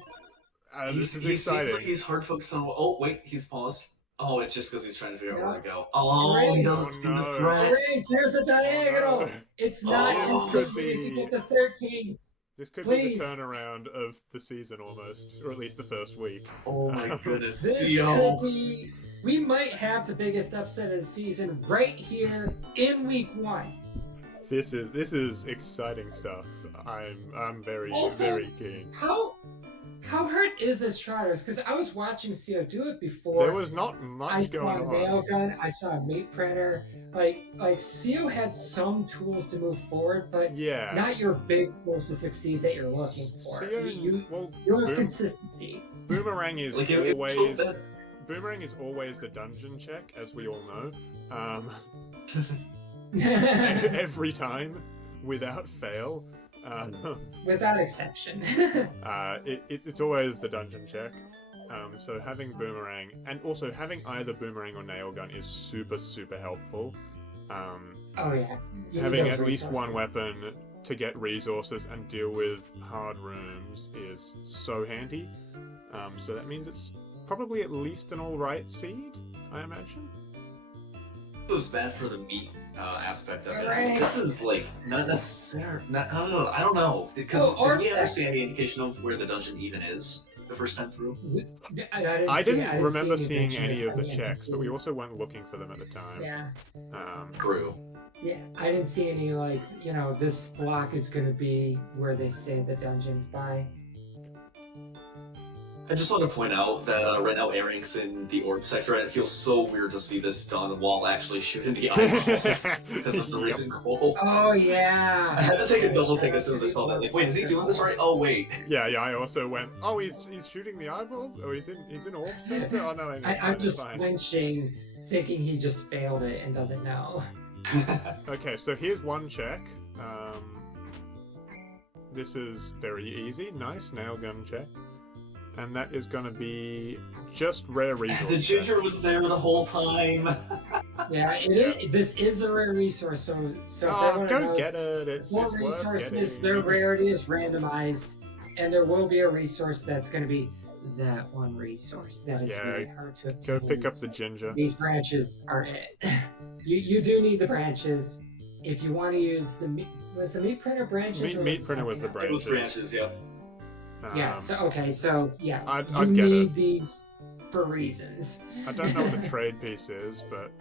This is He exciting. seems like he's hard focused on. Oh, wait, he's paused. Oh, it's just because he's trying to figure out where Yeah. to go. Oh, he Great. doesn't Oh, see the no. threat. Aranq, here's a diagonal. no. It's not Oh, as could quickly if you be- get the 13. This could Please. be the turnaround of the season almost, or at least the first week. Oh my goodness, This CO. could be. We might have the biggest upset of the season right here in week 1. This is exciting stuff. I'm very Also- very keen. How hurt is this Trotters? Because I was watching CO do it before. There was not I much saw going a on. nail gun. I saw a mate predator. Like CO had some tools to move forward, but Yeah. not your big tools to succeed that you're looking for. Sio- You well, have Boom- consistency. Boomerang is Like, it was so always bad. Boomerang is always the dungeon check, as we all know. Every time. without fail. Without exception. It's always the dungeon check. So having boomerang, and also having either boomerang or nail gun is super helpful. Oh yeah. You Having need at those least one resources. weapon to get resources and deal with hard rooms is so handy. So that means it's probably at least an alright seed, I imagine. It was bad for the meat aspect of it. Right. This is like not necessarily. I don't know. Because Oh, did we ever see any indication of where the dungeon even is the first time through? I didn't remember seeing mention any it of the from checks, but we NPCs. also weren't looking for them at the time. Yeah. True. Yeah, I didn't see any, like, you know, this block is going to be where they say the dungeon's by. I just want to point out that right now Aranq's in the orb sector, and it feels so weird to see this done while actually shooting the eyeballs because of the risen goal. Oh, yeah. I had to take a double take as soon as I saw that. Like, wait, is he doing this right? Oh, wait. Yeah, I also went, oh, he's shooting the eyeballs? Oh, he's in orb sector? Oh, no, I'm just flinching, thinking he just failed it and doesn't know. Okay, so here's one check. This is very easy. Nice nail gun check. And that is going to be just rare resource. The ginger was there the whole time. Yeah, this is a rare resource, so Oh, if go knows, get it. It's worth resources, getting. their rarity is randomized, and there will be a resource that's going to be that one resource that is very hard to obtain. Go pick up the ginger. These branches are it. You do need the branches if you want to use the meat. Was the meat printer branches? Meat printer was the else? branches. It was branches, yeah. Yeah. So yeah, I'd you get need it. these for reasons. I don't know what the trade piece is, but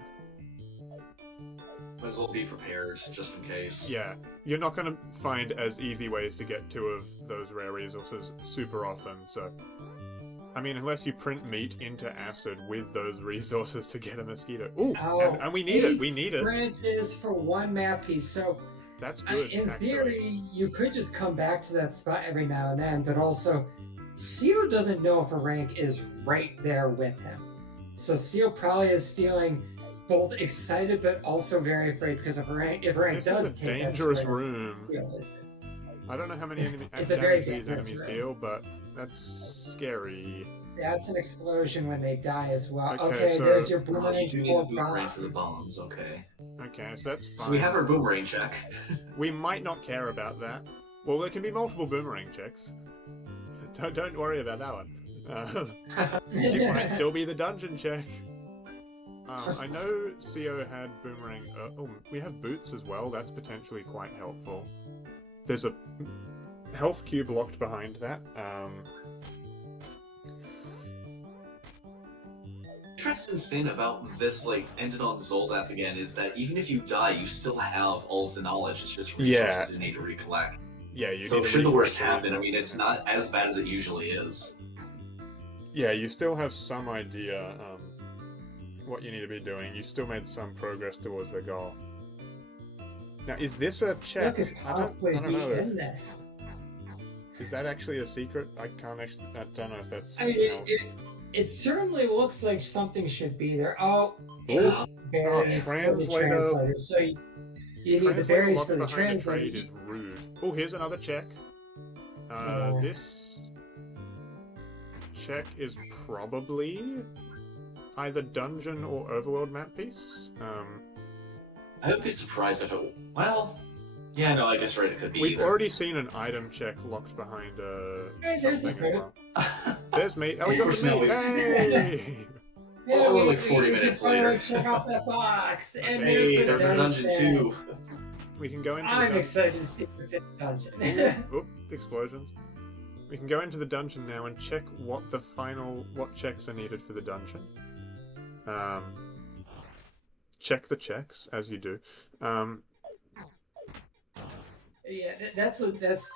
Might as well be prepared, just in case. yeah, you're not going to find as easy ways to get two of those rare resources super often, so... I mean, unless you print meat into acid with those resources to get a mosquito. Ooh, and we need it, we need it. Branches for one map piece, so... That's good, in actually. theory, you could just come back to that spot every now and then, but also, Seal doesn't know if Aranq is right there with him. So Seal probably is feeling both excited but also very afraid, because if Aranq This does is a take dangerous that room. Seal is. I don't know how many It's a very damage these dangerous enemies room. deal, but that's scary. That's an explosion when they die as well. Okay, Okay, so- there's your Oh, boomerang you do need for the boomerang bomb. for the bombs, okay. Okay, so that's fine. So we have our boomerang check. We might not care about that. Well, there can be multiple boomerang checks. Don't worry about that one. It might still be the dungeon check. I know CO had boomerang. Oh, we have boots as well. That's potentially quite helpful. There's a health cube locked behind that. Interesting thing about this, like, ended on Zoldath again, is that even if you die, you still have all of the knowledge. It's just resources you need to recollect. Yeah, you So need to should the worst recollect happen, I mean, resources. it's not as bad as it usually is. Yeah, you still have some idea what you need to be doing. You still made some progress towards the goal. Now, is this a check? What could possibly I don't be know. in this? Is that actually a secret? I can't actually. I don't know if that's. I mean, it certainly looks like something should be there. Oh, Oh, berries for the translator. translator. So you need the Translator berries locked for the behind a translator. trade is rude. Oh, here's another check. Oh. This check is probably either dungeon or overworld map piece. I would be surprised if it. Well, yeah, no, I guess right, it could be. We've either. already seen an item check locked behind Hey, there's something the as well. There's meat. Oh, we got Of course the now meat. we- Hey! Oh, we're like 40 minutes finally later. Check out that box, and Hey, there's there's a a dungeon too. We can go into the I'm dungeon. excited to see what's in the dungeon. Oop, explosions. We can go into the dungeon now and check what checks are needed for the dungeon. Check the checks, as you do. Yeah, that's Zoldath.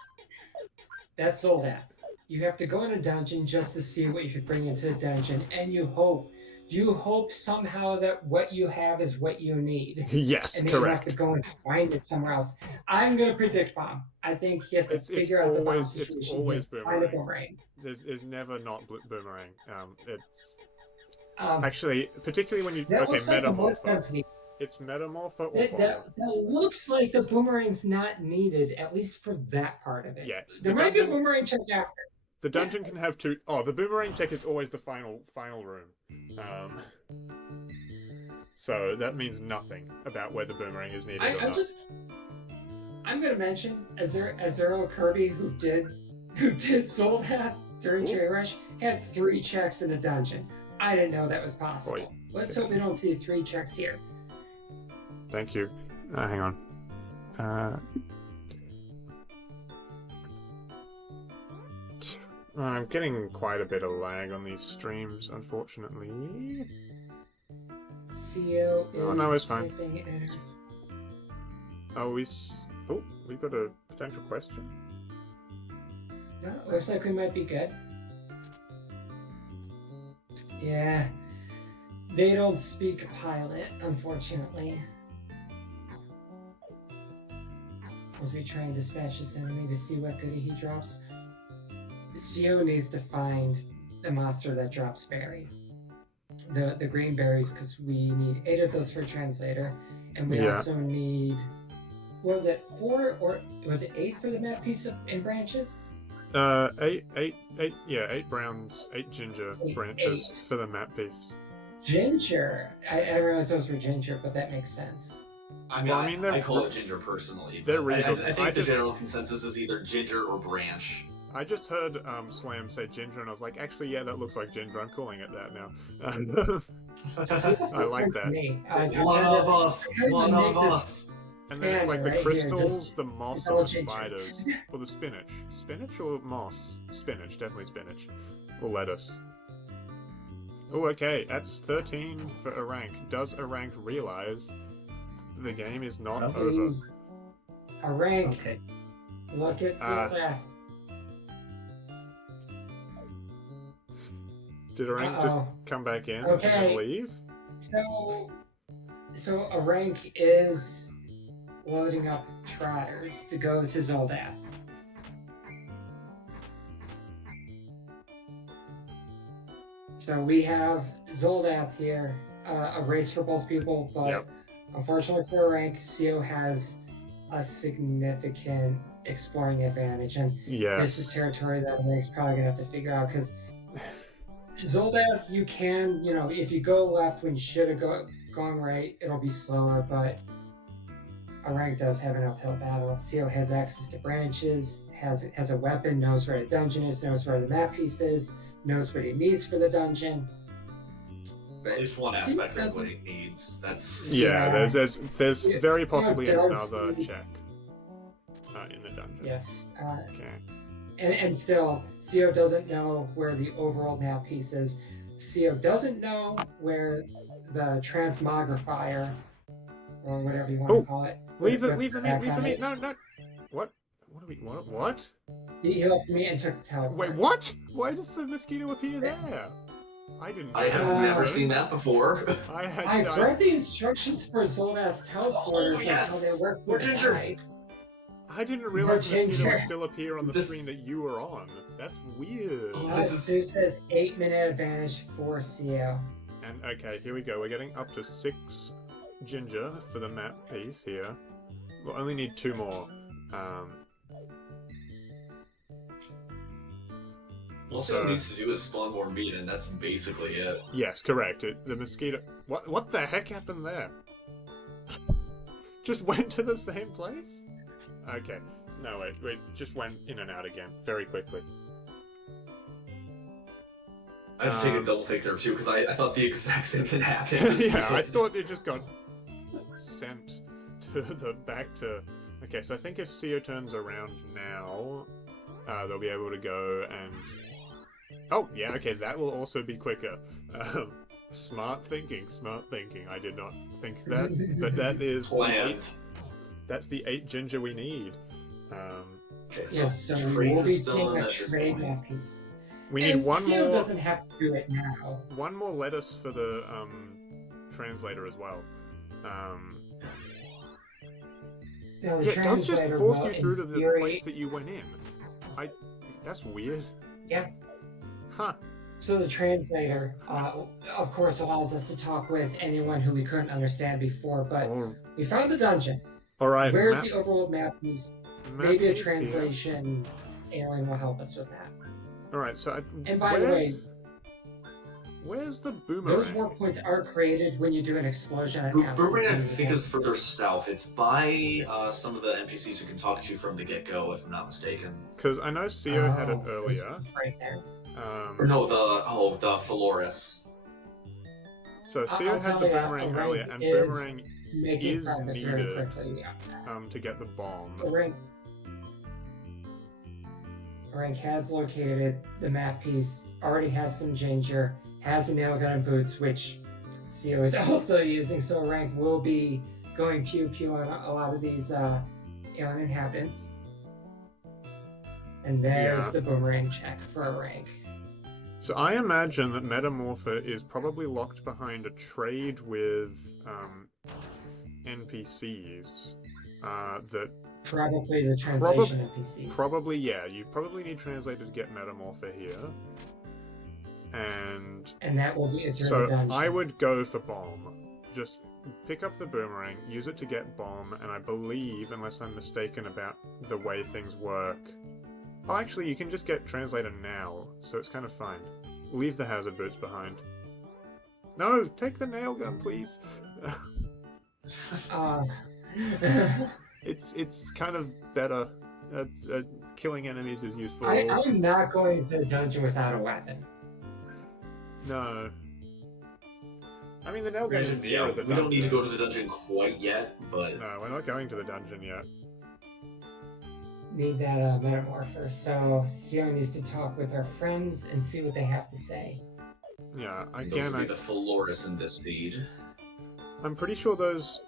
You have to go in a dungeon just to see what you should bring into the dungeon, and you hope somehow that what you have is what you need. Yes, And then you have correct. to go and find it somewhere else. I'm gonna predict bomb. I think he has to It's figure out the bomb always- situation. it's He always has to find a boomerang. boomerang. There's never not boomerang. It's Um, actually particularly when you that looks like the most metamorpho. density. It's Metamorpho or That, Bomb. that looks like the boomerang's not needed, at least for that part of it. Yeah, There might be a boomerang check after. The dungeon can have two. Oh, the boomerang check is always the final room. So that means nothing about whether boomerang is needed or not. I'm gonna mention Azuro Kirby, who did Soldath during Cherry Rush, had 3 checks in the dungeon. I didn't know that was possible. Boy. Let's hope we don't see 3 checks here. Thank you. Hang on. I'm getting quite a bit of lag on these streams, unfortunately. CO is Oh, no, it's fine. typing in. Oh, we got a potential question. No, looks like we might be good. Yeah. They don't speak pilot, unfortunately. As we try and dispatch this enemy to see what goodie he drops. CO needs to find the monster that drops berry. The green berries, because we need 8 of those for translator. And we also need, what was it, 4 or was it 8 for the map piece in branches? 8 browns, 8 ginger branches 8. For the map piece. Ginger. I realized those were ginger, but that makes sense. I mean, I call it ginger personally. I think the general consensus is either ginger or branch. I just heard Slam say ginger, and I was like, actually, yeah, that looks like ginger. I'm calling it that now. I like that. One of us. One of us. And then it's like the crystals, the moss, or the spiders. Or the spinach. Spinach or moss? Spinach, definitely spinach. Or lettuce. Oh, okay, that's 13 for Aranq. Does Aranq realize the game is not over? Aranq. Okay. Look at Soldath. Did Aranq just come back in and leave? So Aranq is loading up trotters to go to Zoldath. So we have Zoldath here, a race for both people, but unfortunately for Aranq, CO has a significant exploring advantage, and this is territory that Arank's probably gonna have to figure out, because Zoldath, you can, if you go left when you should have gone right, it'll be slower, but Aranq does have an uphill battle. CO has access to branches, has a weapon, knows where the dungeon is, knows where the map piece is, knows what he needs for the dungeon. At least one aspect of what he needs. That's there's very possibly another check in the dungeon. Yes. Okay. And still, CO doesn't know where the overall map piece is. CO doesn't know where the transmogrifier, or whatever you want to call it. Leave the meat. No. What? What? He left me and took the teleport. Wait, what? Why does the mosquito appear there? I have never seen that before. I've read the instructions for Zoldath's teleporters. Oh, yes! How they work. More ginger! I didn't realize the mosquito would still appear on the screen that you were on. That's weird. Sue says 8-minute advantage for CO. And okay, here we go. We're getting up to 6 ginger for the map piece here. We'll only need 2 more. All CO needs to do is spawn more meat, and that's basically it. Yes, correct. The mosquito... What the heck happened there? Just went to the same place? Okay. No, wait. Just went in and out again very quickly. I have to take a double take there, too, because I thought the exact same thing happened. Yeah, I thought it just got sent to back to... Okay, so I think if CO turns around now, they'll be able to go and... Oh, yeah, okay, that will also be quicker. Smart thinking. I did not think that, but that is... That's the 8 ginger we need. Yes, so we'll be seeing a trade map piece. We need one more... doesn't have to do it now. One more lettuce for the translator as well. It does just force you through to the place that you went in. That's weird. Yeah. Huh. So the translator, of course, allows us to talk with anyone who we couldn't understand before, but we found the dungeon. All right. Where's the overworld map piece? Maybe a piece translation alien will help us with that. All right. So, And by the way, where's the boomerang? those warp points are created when you do an explosion. Boomerang, I think, is further south. It's by some of the NPCs who can talk to you from the get-go, if I'm not mistaken. Because I know Sio had it earlier. Right there. Or no, the Phaloris. So Sio had the boomerang earlier, and boomerang is needed to get the bomb. Aranq has located the map piece, already has some ginger, has a nail gun and boots, which Sio is also using, so Aranq will be going pew-pew on a lot of these alien inhabitants. And there's the boomerang check for Aranq. So I imagine that Metamorpha is probably locked behind a trade with NPCs that... Probably the translation NPCs. Probably, yeah. You probably need translator to get Metamorpha here. And that will be so I would go for bomb. Just pick up the boomerang, use it to get bomb, and I believe, unless I'm mistaken about the way things work... Oh, actually, you can just get translator now, so it's kind of fine. Leave the hazard boots behind. No, take the nail gun, please. It's kind of better. Killing enemies is useful. I'm not going to a dungeon without a weapon. No. I mean, the nail gun is yeah, the dungeon. We don't need to go to the dungeon quite yet, but... No, we're not going to the dungeon yet. Need that metamorpher, so Sio needs to talk with our friends and see what they have to say. Yeah, again, the Phaloris in this feed. I'm pretty sure those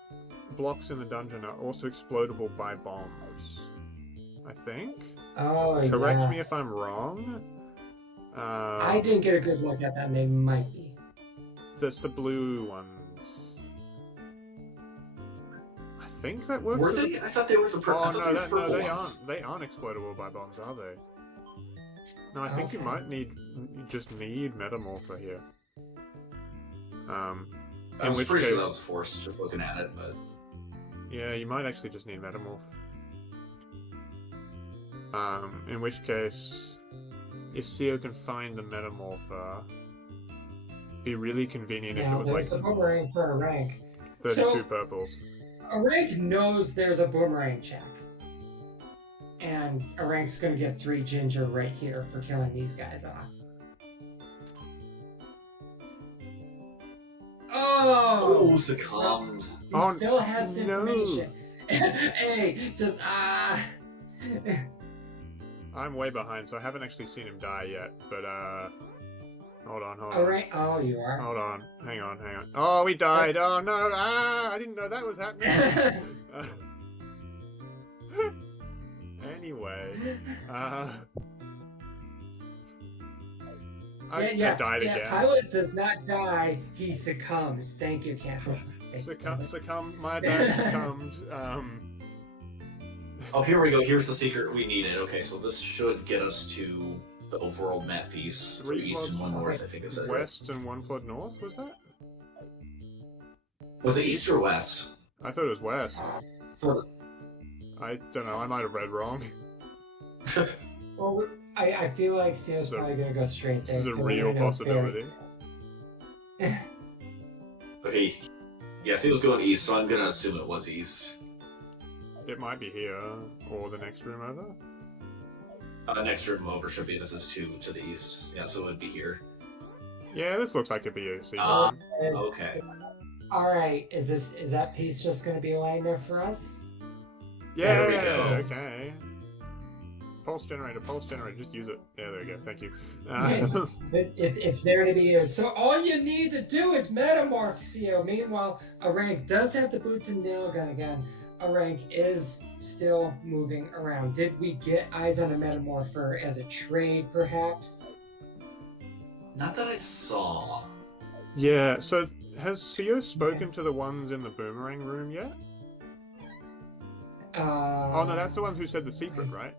blocks in the dungeon are also explodable by bombs. I think? Oh, Correct me if I'm wrong. I didn't get a good look at them, they might be. That's the blue ones. I think that works. Were they? I thought they were the purple. Oh, no, they aren't explodable by bombs, are they? No, I think you might just need Metamorpha here. I was pretty sure that was forced just looking at it, but... Yeah, you might actually just need Metamorph. In which case, if Sio can find the Metamorpha, it'd be really convenient if it was like... a boomerang for Aranq. 32 purples. Aranq knows there's a boomerang check. And Aranq's gonna get 3 ginger right here for killing these guys off. Oh! Succumbed. He still has information. Hey, just I'm way behind, so I haven't actually seen him die yet, but hold on. Alright, oh, you are. Hold on, hang on. Oh, he died. Oh no, I didn't know that was happening. Anyway, I died again. Pilot does not die, he succumbs. Thank you, Campus. Succumbed, my bad, succumbed. Oh, here we go. Here's the secret we needed. Okay, so this should get us to the overworld map piece. 3 east and 1 north, I think it said. West and 1 plot north, was that? Was it east or west? I thought it was west. I don't know, I might have read wrong. Well, I feel like Sio's probably gonna go straight there. This is a real possibility. Okay, yeah, Sio's going east, so I'm gonna assume it was east. It might be here, or the next room over. Next room over should be. This is 2 to the east. Yeah, so it would be here. Yeah, this looks like it'd be a secret. Okay. Alright, is that piece just gonna be lying there for us? Yeah, there we go. Okay. Pulse generator, just use it. Yeah, there we go, thank you. It's there to be used. So all you need to do is metamorph, Sio. Meanwhile, Aranq does have the boots and nail gun again. Aranq is still moving around. Did we get eyes on a metamorpher as a trade, perhaps? Not that I saw. Yeah, so has Sio spoken to the ones in the boomerang room yet? Oh no, that's the one who said the secret, right?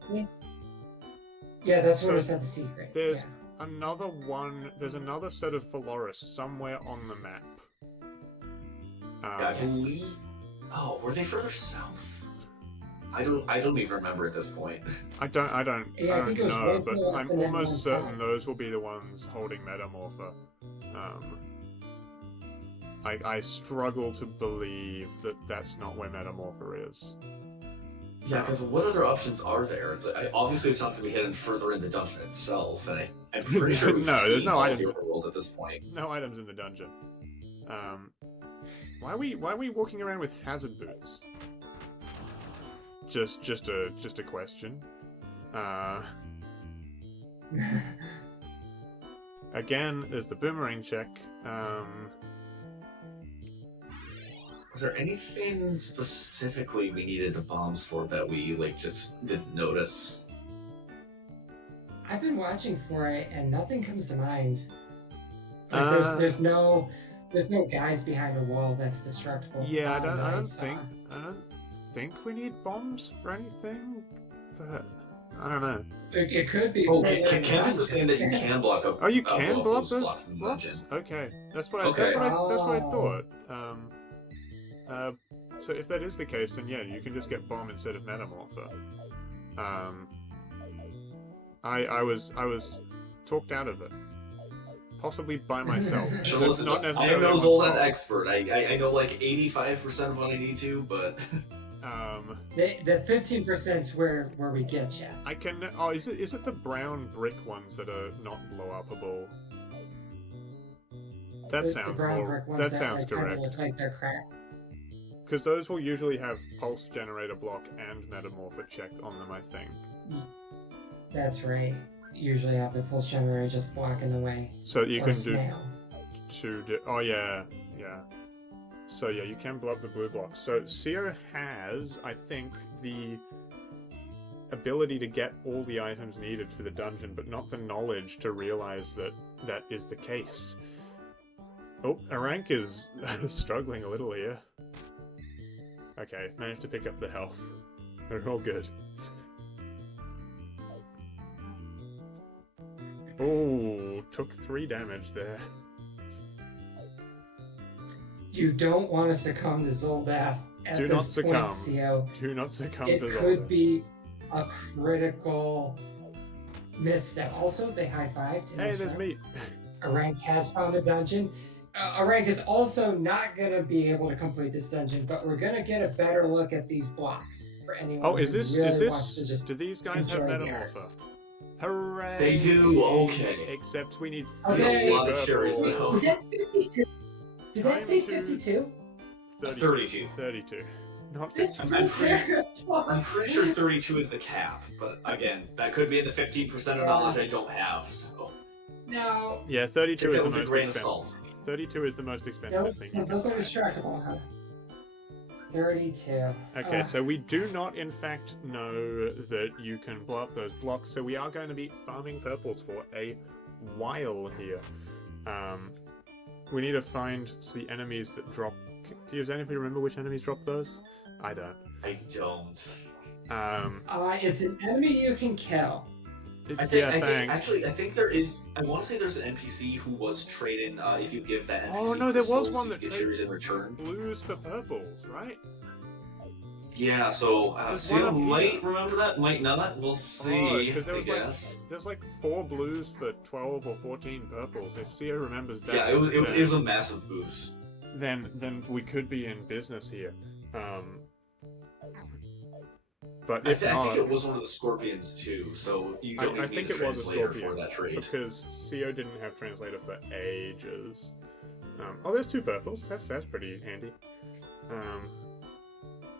Yeah, that's the one who said the secret. another one. There's another set of Phaloris somewhere on the map. Yeah, I believe. Oh, were they further south? I don't even remember at this point. I don't Yeah, I think it was know, one to but the left I'm and then almost one certain south. those will be the ones holding Metamorpha. I struggle to believe that that's not where Metamorpha is. Yeah, because what other options are there? It's like, obviously it's not going to be hidden further in the dungeon itself, and I'm pretty sure we've No, there's seen no all items. of the overworld at this point. No items in the dungeon. Why are we walking around with hazard boots? Just a question. Again, there's the boomerang check. Was there anything specifically we needed the bombs for that we just didn't notice? I've been watching for it, and nothing comes to mind. Like, there's no guys behind a wall that's destructible. Yeah, I don't think we need bombs for anything, but I don't know. It could be. Oh, Canvas is saying that you can block up. Oh, you can block those those blocks in the blocks? dungeon. Okay, that's what Okay. that's what I thought. So if that is the case, then yeah, you can just get bomb instead of Metamorpha. I was talked out of it, possibly by myself. So That's listen, not I am necessarily no one's Zoltan fault. expert. I know like 85% of what I need to, but The 15% is where we get you. I can. Oh, is it the brown brick ones that are not blow upable? That sounds more. That sounds correct. Look like they're cracked. Because those will usually have pulse generator block and metamorpha check on them, I think. That's right. Usually have the pulse generator just blocking the way. So you Or can snail. do oh yeah. So yeah, you can blow up the blue block. So Seo has, I think, the ability to get all the items needed for the dungeon, but not the knowledge to realize that that is the case. Oh, Aranq is struggling a little here. Okay, managed to pick up the health. We're all good. Oh, took 3 damage there. You don't want to succumb to Zoldath at Do this not point, succumb. Seo. Do not succumb It to could Zoltan. be a critical misstep. Also, they high-fived. in Hey, this there's round. meat. Aranq has found a dungeon. Aranq is also not going to be able to complete this dungeon, but we're going to get a better look at these blocks for anyone Oh, is who this really wants to just do these guys have enjoy the art. Metamorpha? Hooray! They do, okay. Except we need Okay. 30 A lot of cherries, purple. though. Is that 52? Did that say Time to- 52? 32. 32. Not That's 50. I'm still pretty- terrible. I'm pretty sure 32 is the cap, but again, that could be in the 15% of knowledge I don't have, so. No. Yeah, 32 Take is that the with a most grain of expensive. salt. 32 is the most expensive thing you can Those are buy. distractible, huh? 32. Okay, so we do not, in fact, know that you can blow up those blocks, so we are going to be farming purples for a while here. We need to find the enemies that drop... Does anybody remember which enemies drop those? I don't. I don't. It's an enemy you can kill. I think there is. I want to say there's an NPC who was trading. If you give that NPC Oh no, there was crystals, one you that get traded yours in return. blues for purples, right? Yeah, so There's Seal one up might here. remember that, might not. We'll see. 'cause there I was guess. there's like 4 blues for 12 or 14 purples. If Sia remembers that, Yeah, it was a massive boost. then we could be in business here. But I if not, think it was one of the scorpions too. So you don't I even think need a it was a translator scorpion for that trade. because Seo didn't have translator for ages. Oh, there's 2 purples. That's pretty handy.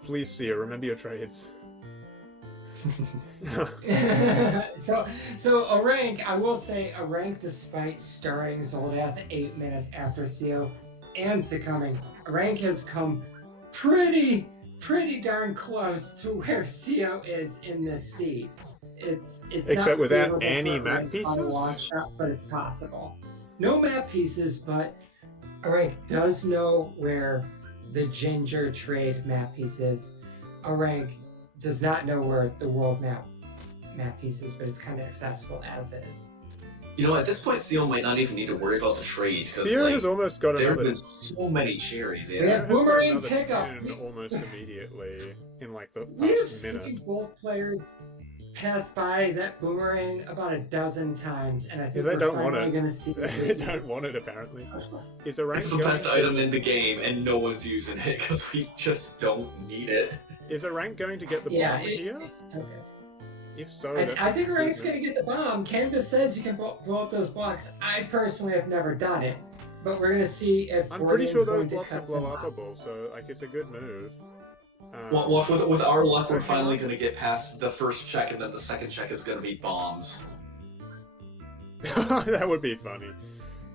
Please, Seo, remember your trades. so Aranq, I will say Aranq, despite starting Zoldath 8 minutes after Seo and succumbing, Aranq has come pretty darn close to where Seo is in this seed. It's Except not without favorable any for map Aranq on a pieces? long shot, but it's possible. No map pieces, but Aranq does know where the Ginger trade map piece is. Aranq does not know where the world map piece is, but it's kind of accessible as is. You know, at this point, Seal might not even need to worry about the trade because Seo like has almost got there have another. been so many cherries. We Yeah. have Seo has got Boomerang another pickup. 10 almost immediately in like the We've past seen minute. both players pass by that Boomerang about a dozen times, and I Yeah, think they we're don't want finally it. going to see They don't want it apparently. Is Aranq It's the going best to... item in the game, and no one's using it because we just don't need it. Is Aranq going to get the Yeah, bomb here? it's okay. If so, I, that's I a think good Arank's move. going to get the bomb. Canvas says you can blow up those blocks. I personally have never done it, but we're going to see if I'm pretty sure those going to blocks are cut blow them off. upable, so like it's a good move. Watch with our luck, we're hang finally on. going to get past the first check, and then the second check is going to be bombs. That would be funny.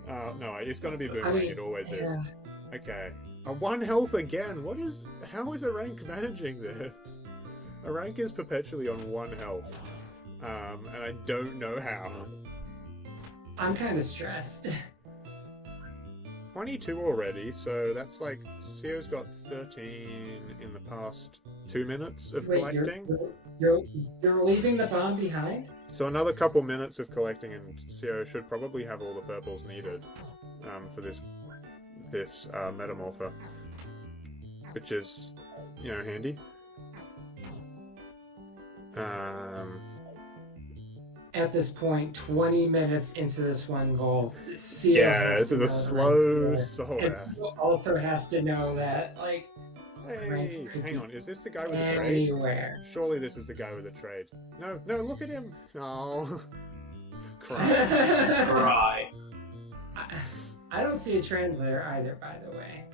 No, it's going to be Boomerang. I mean, it always is. yeah. Okay. A 1 health again. What is... How is Aranq managing this? Aranq is perpetually on 1 health. And I don't know how. I'm kind of stressed. 22 already, so that's like... Seo's got 13 in the past 2 minutes of Wait, collecting. you're leaving the bomb behind? So another couple minutes of collecting, and Seo should probably have all the purples needed for this metamorpher, which is, you know, handy. At this point, 20 minutes into this one goal, Yeah, this is a slow solve. And Seal also has to know that, like, Hey, hang on, is this the guy with the trade? anywhere. Surely this is the guy with the trade. No, no, look at him! Oh. Cry. Cry. I don't see a translator either, by the way.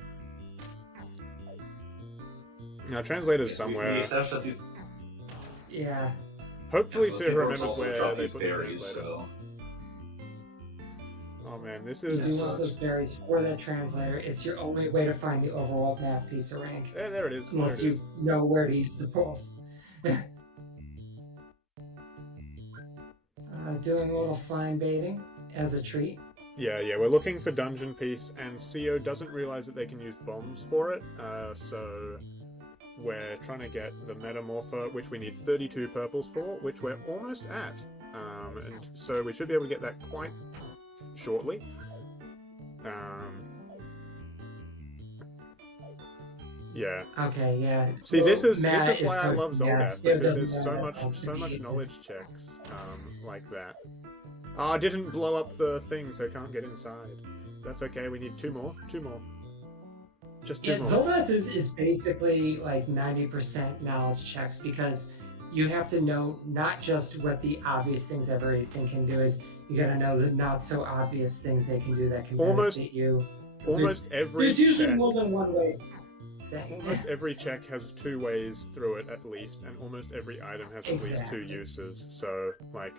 Now, translator's We somewhere. established that these Yeah. Hopefully so Sue the people remembers also where dropped they these put the berries, translator. so Oh man, this You do want is... those berries for that translator. It's your only way to find the overworld map piece of rank. There it is. Unless There it you is. know where to use the pulse. Doing a little slime baiting as a treat. Yeah, we're looking for dungeon piece, and Seo doesn't realize that they can use bombs for it, so we're trying to get the metamorpher, which we need 32 purples for, which we're almost at, and so we should be able to get that quite shortly. Yeah. Okay, yeah. See, this is why I supposed- love yeah, Zolgath, Seo because doesn't there's know that so much because- knowledge checks like that. Oh, I didn't blow up the thing, so I can't get inside. That's okay, we need 2 more. 2 more. Just 2 Yeah, more. Zolgath is basically like 90% knowledge checks because you have to know not just what the obvious things everything can do is, you gotta know the not so obvious things they can do that can Almost- benefit you. Almost every There's usually check... more than one way. Thing. Almost every check has 2 ways through it at least, and almost every item has at least 2 uses. So, like,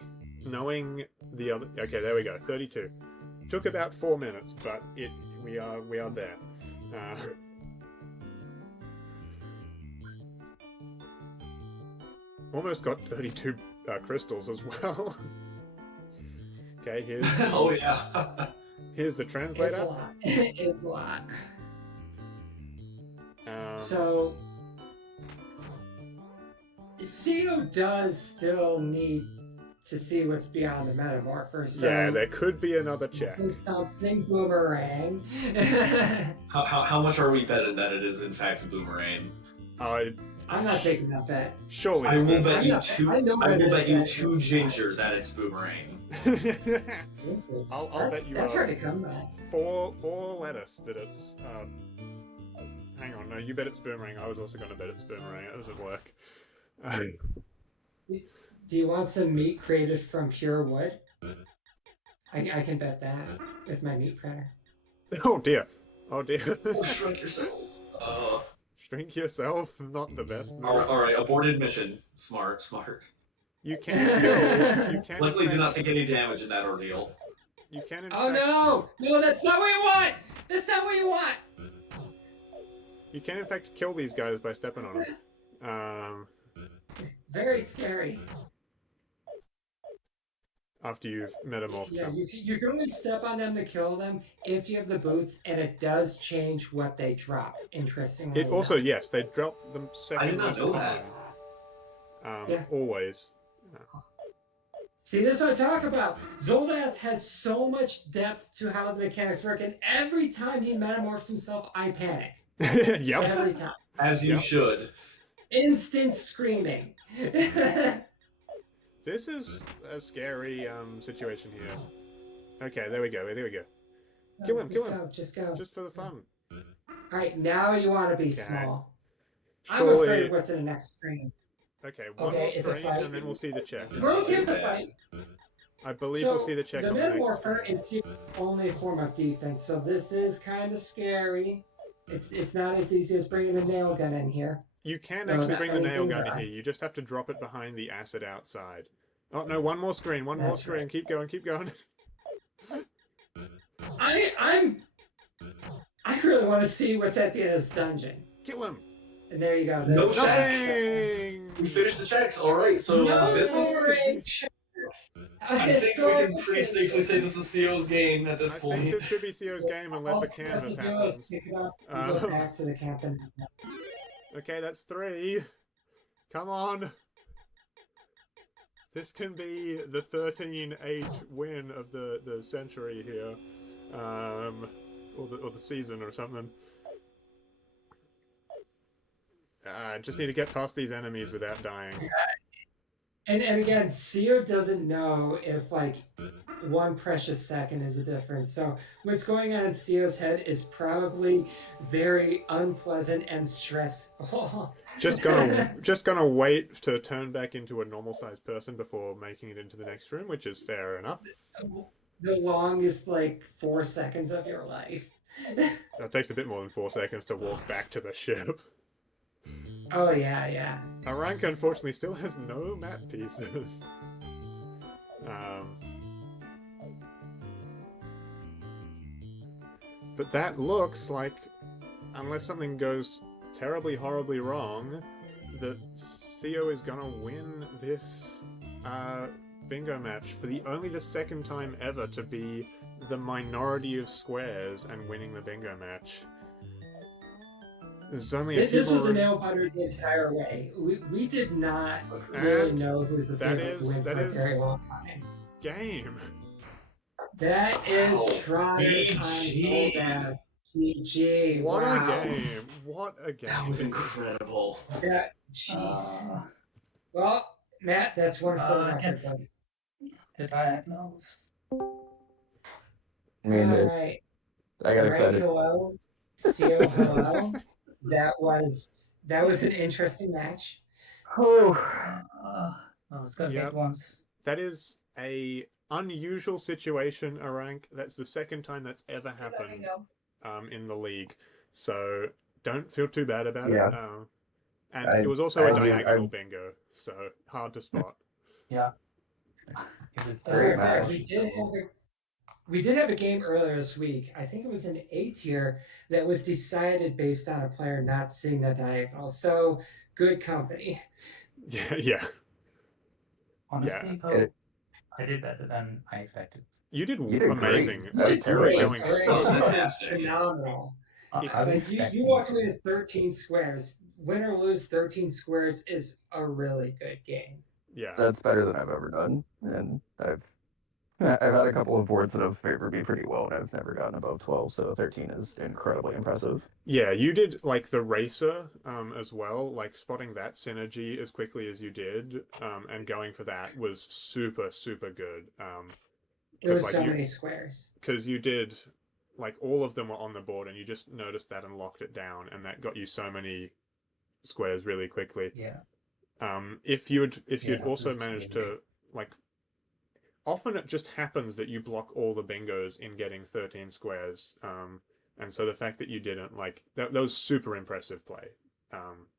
knowing the other... Okay, there we go. 32. Took about 4 minutes, but we are there. Almost got 32 crystals as well. Okay, here's oh yeah. here's the It's translator. a lot. It's a lot. So, Seo does still need to see what's beyond the metamorpher. So Yeah, there could be another check. something Boomerang. How much are we betting that it is in fact Boomerang? I'm not taking that bet. Surely I it's will Boomerang. bet you I two. know I what will it bet is, you actually. 2 ginger that it's Boomerang. I'll bet you That's hard to come by. 4 lettuce that it's hang on, no, you bet it's Boomerang. I was also going to bet it's Boomerang. That doesn't work. Do you want some meat created from pure wood? I can bet that with my meat printer. Oh dear. Oh dear. Shrink yourself. Shrink yourself, not the best move. Alright, aborted mission. Smart. You can kill. You can. Luckily, in did not fact- take any damage in that ordeal. You can. In Oh fact, no! No, that's not what you want! That's not what you want! You can in fact kill these guys by stepping on them. Very scary. After you've metamorphed Yeah, them. you can only step on them to kill them if you have the boots, and it does change what they drop, interestingly. It also, enough. yes, they drop them I second did not most know that. common. Yeah. Always. See, this is what I talk about. Zoldath has so much depth to how the mechanics work, and every time he metamorphs himself, I panic. Yep. Every time. As you Yep. should. Instant screaming. This is a scary situation here. Okay, there we go. There we go. Kill him, kill him. Just go. Just for the fun. Alright, now you want to be Okay. small. I'm afraid Surely. of what's in the next screen. Okay, one Okay, more it's a screen, fight. and then we'll see the check. We're okay with the fight. I believe So, we'll see the check the on the next Metamorpher screen. is the only form of defense, so this is kind of scary. It's not as easy as bringing a nail gun in here. You can No, actually not bring the many nail things gun in are. here. You just have to drop it behind the acid outside. Oh no, one more screen, one more That's screen. right. Keep going, keep going. I really want to see what's at the end of this dungeon. Kill him. And there you go. No There's- Nothing. We finished the checks. All right, so No this is. rain check. I think we can pretty safely say this is CO's game at I this think point. this could be CO's game unless All a he has canvas to do is happens. pick it up and go back to the camp. And... Okay, that's 3. Come on. This can be the 13-8 win of the century here. Or the season or something. Just need to get past these enemies without dying. And again, CO doesn't know if like 1 precious second is the difference. So what's going on in CO's head is probably very unpleasant and stressful. Just gonna wait to turn back into a normal-sized person before making it into the next room, which is fair enough. The longest like 4 seconds of your life. That takes a bit more than 4 seconds to walk back to the ship. Oh yeah. Aranq unfortunately still has no map pieces. But that looks like, unless something goes terribly, horribly wrong, that CO is gonna win this bingo match for only the 2nd time ever to be the minority of squares and winning the bingo match. There's only a few This was more... a nail biter the entire way. We did not really know who was the favorite to win for a very long time. Game. That is Trotter on Zoldath. GG. What wow. a game. What a game. That was incredible. Yeah, jeez. Well, Matt, that's one for the record. Against the diagonals. I mean, Alright. I got excited. Hello. CO, hello. That was an interesting match. Oh, I was gonna Yep. get once. That is a unusual situation, Aranq. That's the 2nd time that's ever happened in the league. So don't feel too bad about it. And it was also a diagonal bingo, so hard to spot. Yeah. It was As a matter of fact, match. we did have a game earlier this week. I think it was an A tier that was decided based on a player not seeing the diagonal. So good company. Yeah. Honestly, though, I did better than I expected. You did You did amazing. great. That was You were terrible. going so That's well. fantastic. Phenomenal. I was Like expecting you walk away with 13 squares. Win or lose 13 squares is a really good game. Yeah. That's better than I've ever done, and I've had a couple of boards that have favored me pretty well, and I've never gotten above 12, so 13 is incredibly impressive. Yeah, you did like the racer as well, like spotting that synergy as quickly as you did, and going for that was super, super good. It was like so many squares. Because you did, like all of them were on the board and you just noticed that and locked it down, and that got you so many squares really quickly. Yeah. If you'd Yeah, also that's managed really to, like, often it just happens that you block all the bingos in getting 13 squares, and so the fact that you didn't, like, that was super impressive play.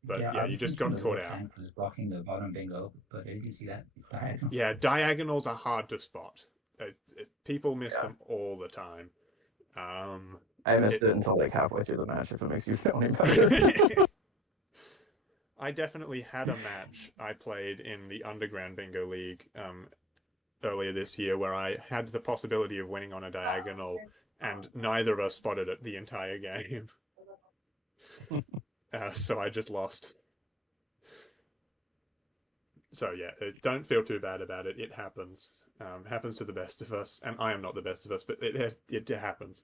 But yeah, I you was just thinking got the caught whole out. tank was blocking the bottom bingo, but I didn't see that diagonal. Yeah, diagonals are hard to spot. People miss them all the time. I missed it until like halfway through the match, if it makes you feel any better. I definitely had a match I played in the Underground Bingo League earlier this year where I had the possibility of winning on a diagonal, and neither of us spotted it the entire game. So I just lost. So yeah, don't feel too bad about it. It happens. Happens to the best of us, and I am not the best of us, but it happens.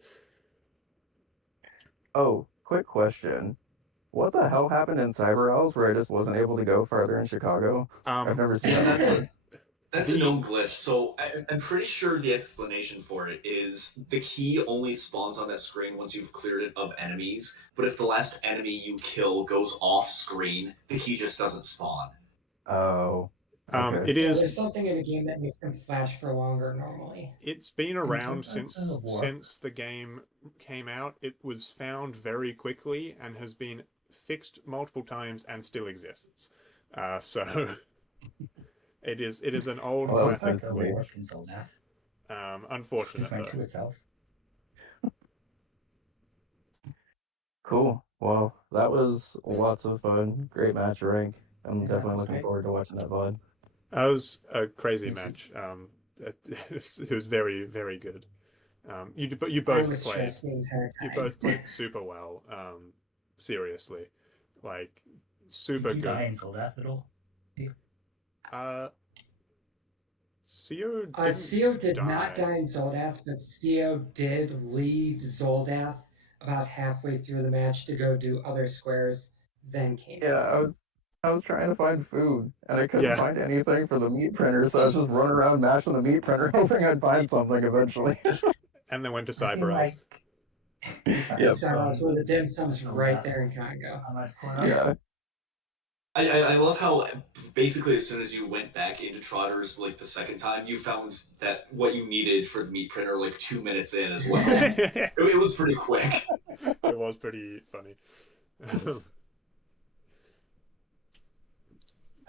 Oh, quick question. What the hell happened in Cyber Owls where I just wasn't able to go farther in Chicago? I've Um, never seen Yeah, that before. that's a the known glitch. So I'm pretty sure the explanation for it is the key only spawns on that screen once you've cleared it of enemies. But if the last enemy you kill goes off screen, the key just doesn't spawn. Oh, okay. it Yeah, is. there's something in the game that makes them flash for longer normally. It's been Can we around talk about the war? since the game came out. It was found very quickly and has been fixed multiple times and still exists. So it is an old Well, that was classic nice The to see. war glitch. in Soldath Unfortunate just went though. to itself. Cool. Well, that was lots of fun. Great match, Rank. I'm Yeah, definitely that's looking great. forward to watching that VOD. That was a crazy Me too. match. It was very very good. You I both was played stressed the entire you time. both played super well. Seriously, like super Did you good. die in Soldath at all? Yeah. Uh, Seo didn't Seo did not die. die in Zoldath, but Seo did leave Zoldath about halfway through the match to go do other squares, then came Yeah, back. I was trying to find food and I couldn't Yeah, find anything for the meat printer, so I was just running around mashing the meat printer, hoping I'd find something eventually. and then went to I feel Cyber like Owls. if I Yep. had Xyros gone where the dim sum's to right Soldath, there in Congo. I might have caught up. Yeah. I love how basically as soon as you went back into Trotters like the second time, you found that what you needed for the meat printer like 2 minutes in as well. It was pretty quick. It was pretty funny.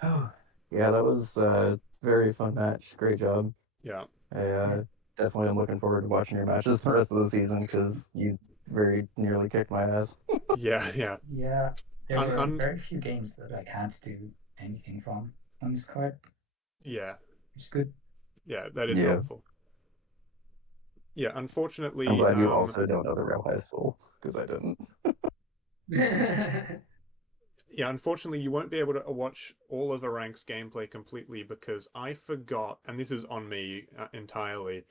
Oh, yeah, that was a very fun match. Great job. Yeah, I Yeah. definitely am looking forward to watching your matches the rest of the season because you very nearly kicked my ass. yeah. Yeah, there Un, were un, very few games that I can't do anything from on this card, yeah, which is good. yeah. That is Yeah. helpful. Yeah, I'm unfortunately, glad you also don't know the Real High School because I didn't. yeah, unfortunately, you won't be able to watch all of Aranq's gameplay completely because I forgot, and this is on me entirely,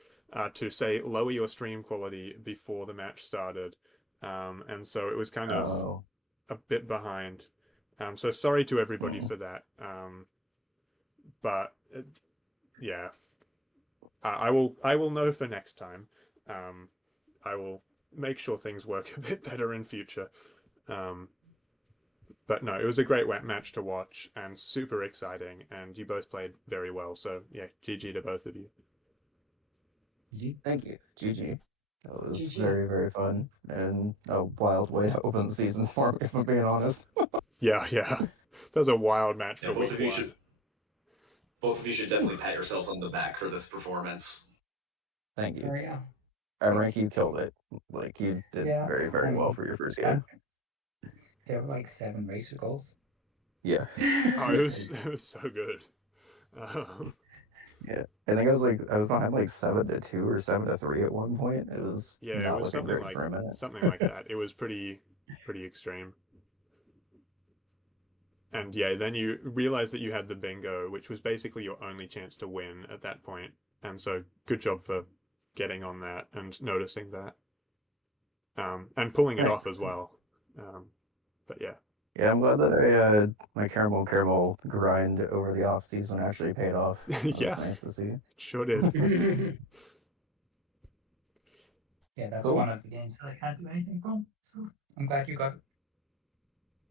to say lower your stream quality before the match started, and so it was kind of Oh, a bit behind. So sorry to everybody for that. But yeah, I will know for next time. Um, I will make sure things work a bit better in future. Um, but no, it was a great match to watch and super exciting, and you both played very well. So yeah, GG to both of you. thank you, GG. That was GG. very, very fun and a wild way to open the season for me, if I'm being honest. Yeah, yeah, that was a wild match Yeah, for week one. both of you should definitely pat yourselves on the back for this performance. Thank you. For real. I rank you killed it. Like you did Yeah, very, I very well mean, for your first I, game. there were like 7 racer goals. Yeah. Oh, it was so good. Um, Yeah. I think I was behind like 7-2 or 7-3 at one point. It was yeah, it not was looking something great like for a minute. that. It was pretty extreme. And yeah, then you realize that you had the bingo, which was basically your only chance to win at that point. And so, good job for getting on that and noticing that, and pulling it off as Thanks. well. But yeah, Yeah, I'm glad that my caramel grind over the off season actually paid off. That was yeah, nice to see. sure did. Yeah, that's Cool. one of the games that I can't do anything from. So I'm glad you got it.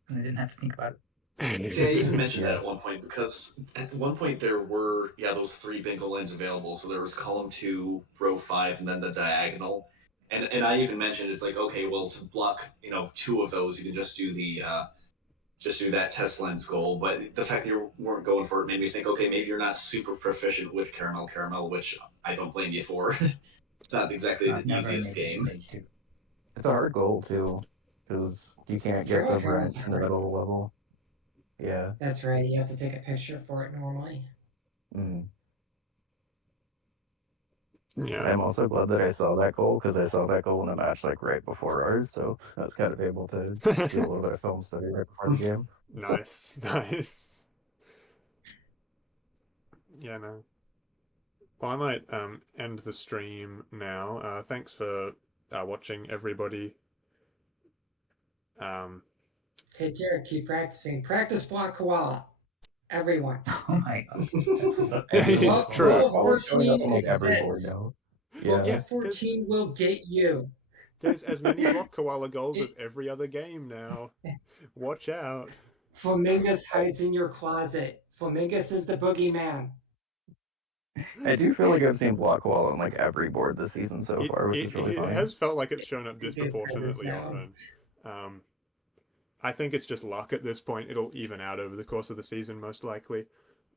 And I didn't have to think about it. See, I even mentioned that Yeah. at one point because at one point there were those 3 bingo lines available. So there was column 2, row 5, and then the diagonal. And I even mentioned it's like, okay, well, to block 2 of those, you can just do that test lens goal. But the fact that you weren't going for it made me think, okay, maybe you're not super proficient with caramel, which I don't blame you for. It's not exactly I've the never easiest made it to game. stage 2. It's a hard goal too, because you can't get the Caramels branch are in the hard. middle of the level. Yeah. That's right. You have to take a picture for it normally. Mm. Yeah, I'm also glad that I saw that goal because I saw that goal in a match like right before ours, so I was kind of able to do a little bit of film study right before the game. nice, nice. Yeah, no. Well, I might end the stream now. Thanks for watching, everybody. Take care. Keep practicing. Practice block koala. Everyone. Oh my god. It's true. Level Koala's showing up 14 on like every board exists. now. Level Yeah. Yeah, 14 will get you. there's as many block koala goals It- as every other game now. Watch out. Flamingus hides in your closet. Flamingus is the boogeyman. I do feel like I've seen Block Koala on like every board this season so It, far, which it, is really it funny. has felt like it's shown up It is presence disproportionately now. often. I think it's just luck at this point. It'll even out over the course of the season, most likely.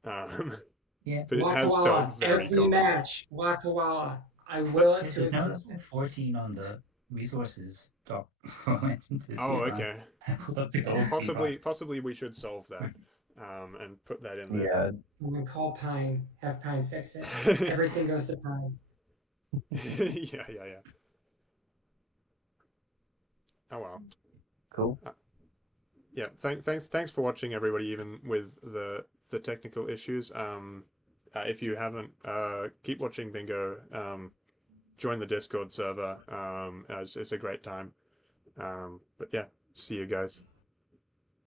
Yeah. But it has Wakawala, felt very every common. match. Wakawala. I will it to There's no existence. 14 on the resources doc, so I just Oh, okay. pull up the gold fever. Possibly we should solve that, and put that in there. Yeah. Someone call Pine. Have Pine fix it. Everything goes to Pine. Yeah. Oh well. Cool. Yeah. Thanks for watching, everybody. Even with the technical issues. If you haven't, keep watching Bingo. Join the Discord server. It's a great time. But yeah, see you guys.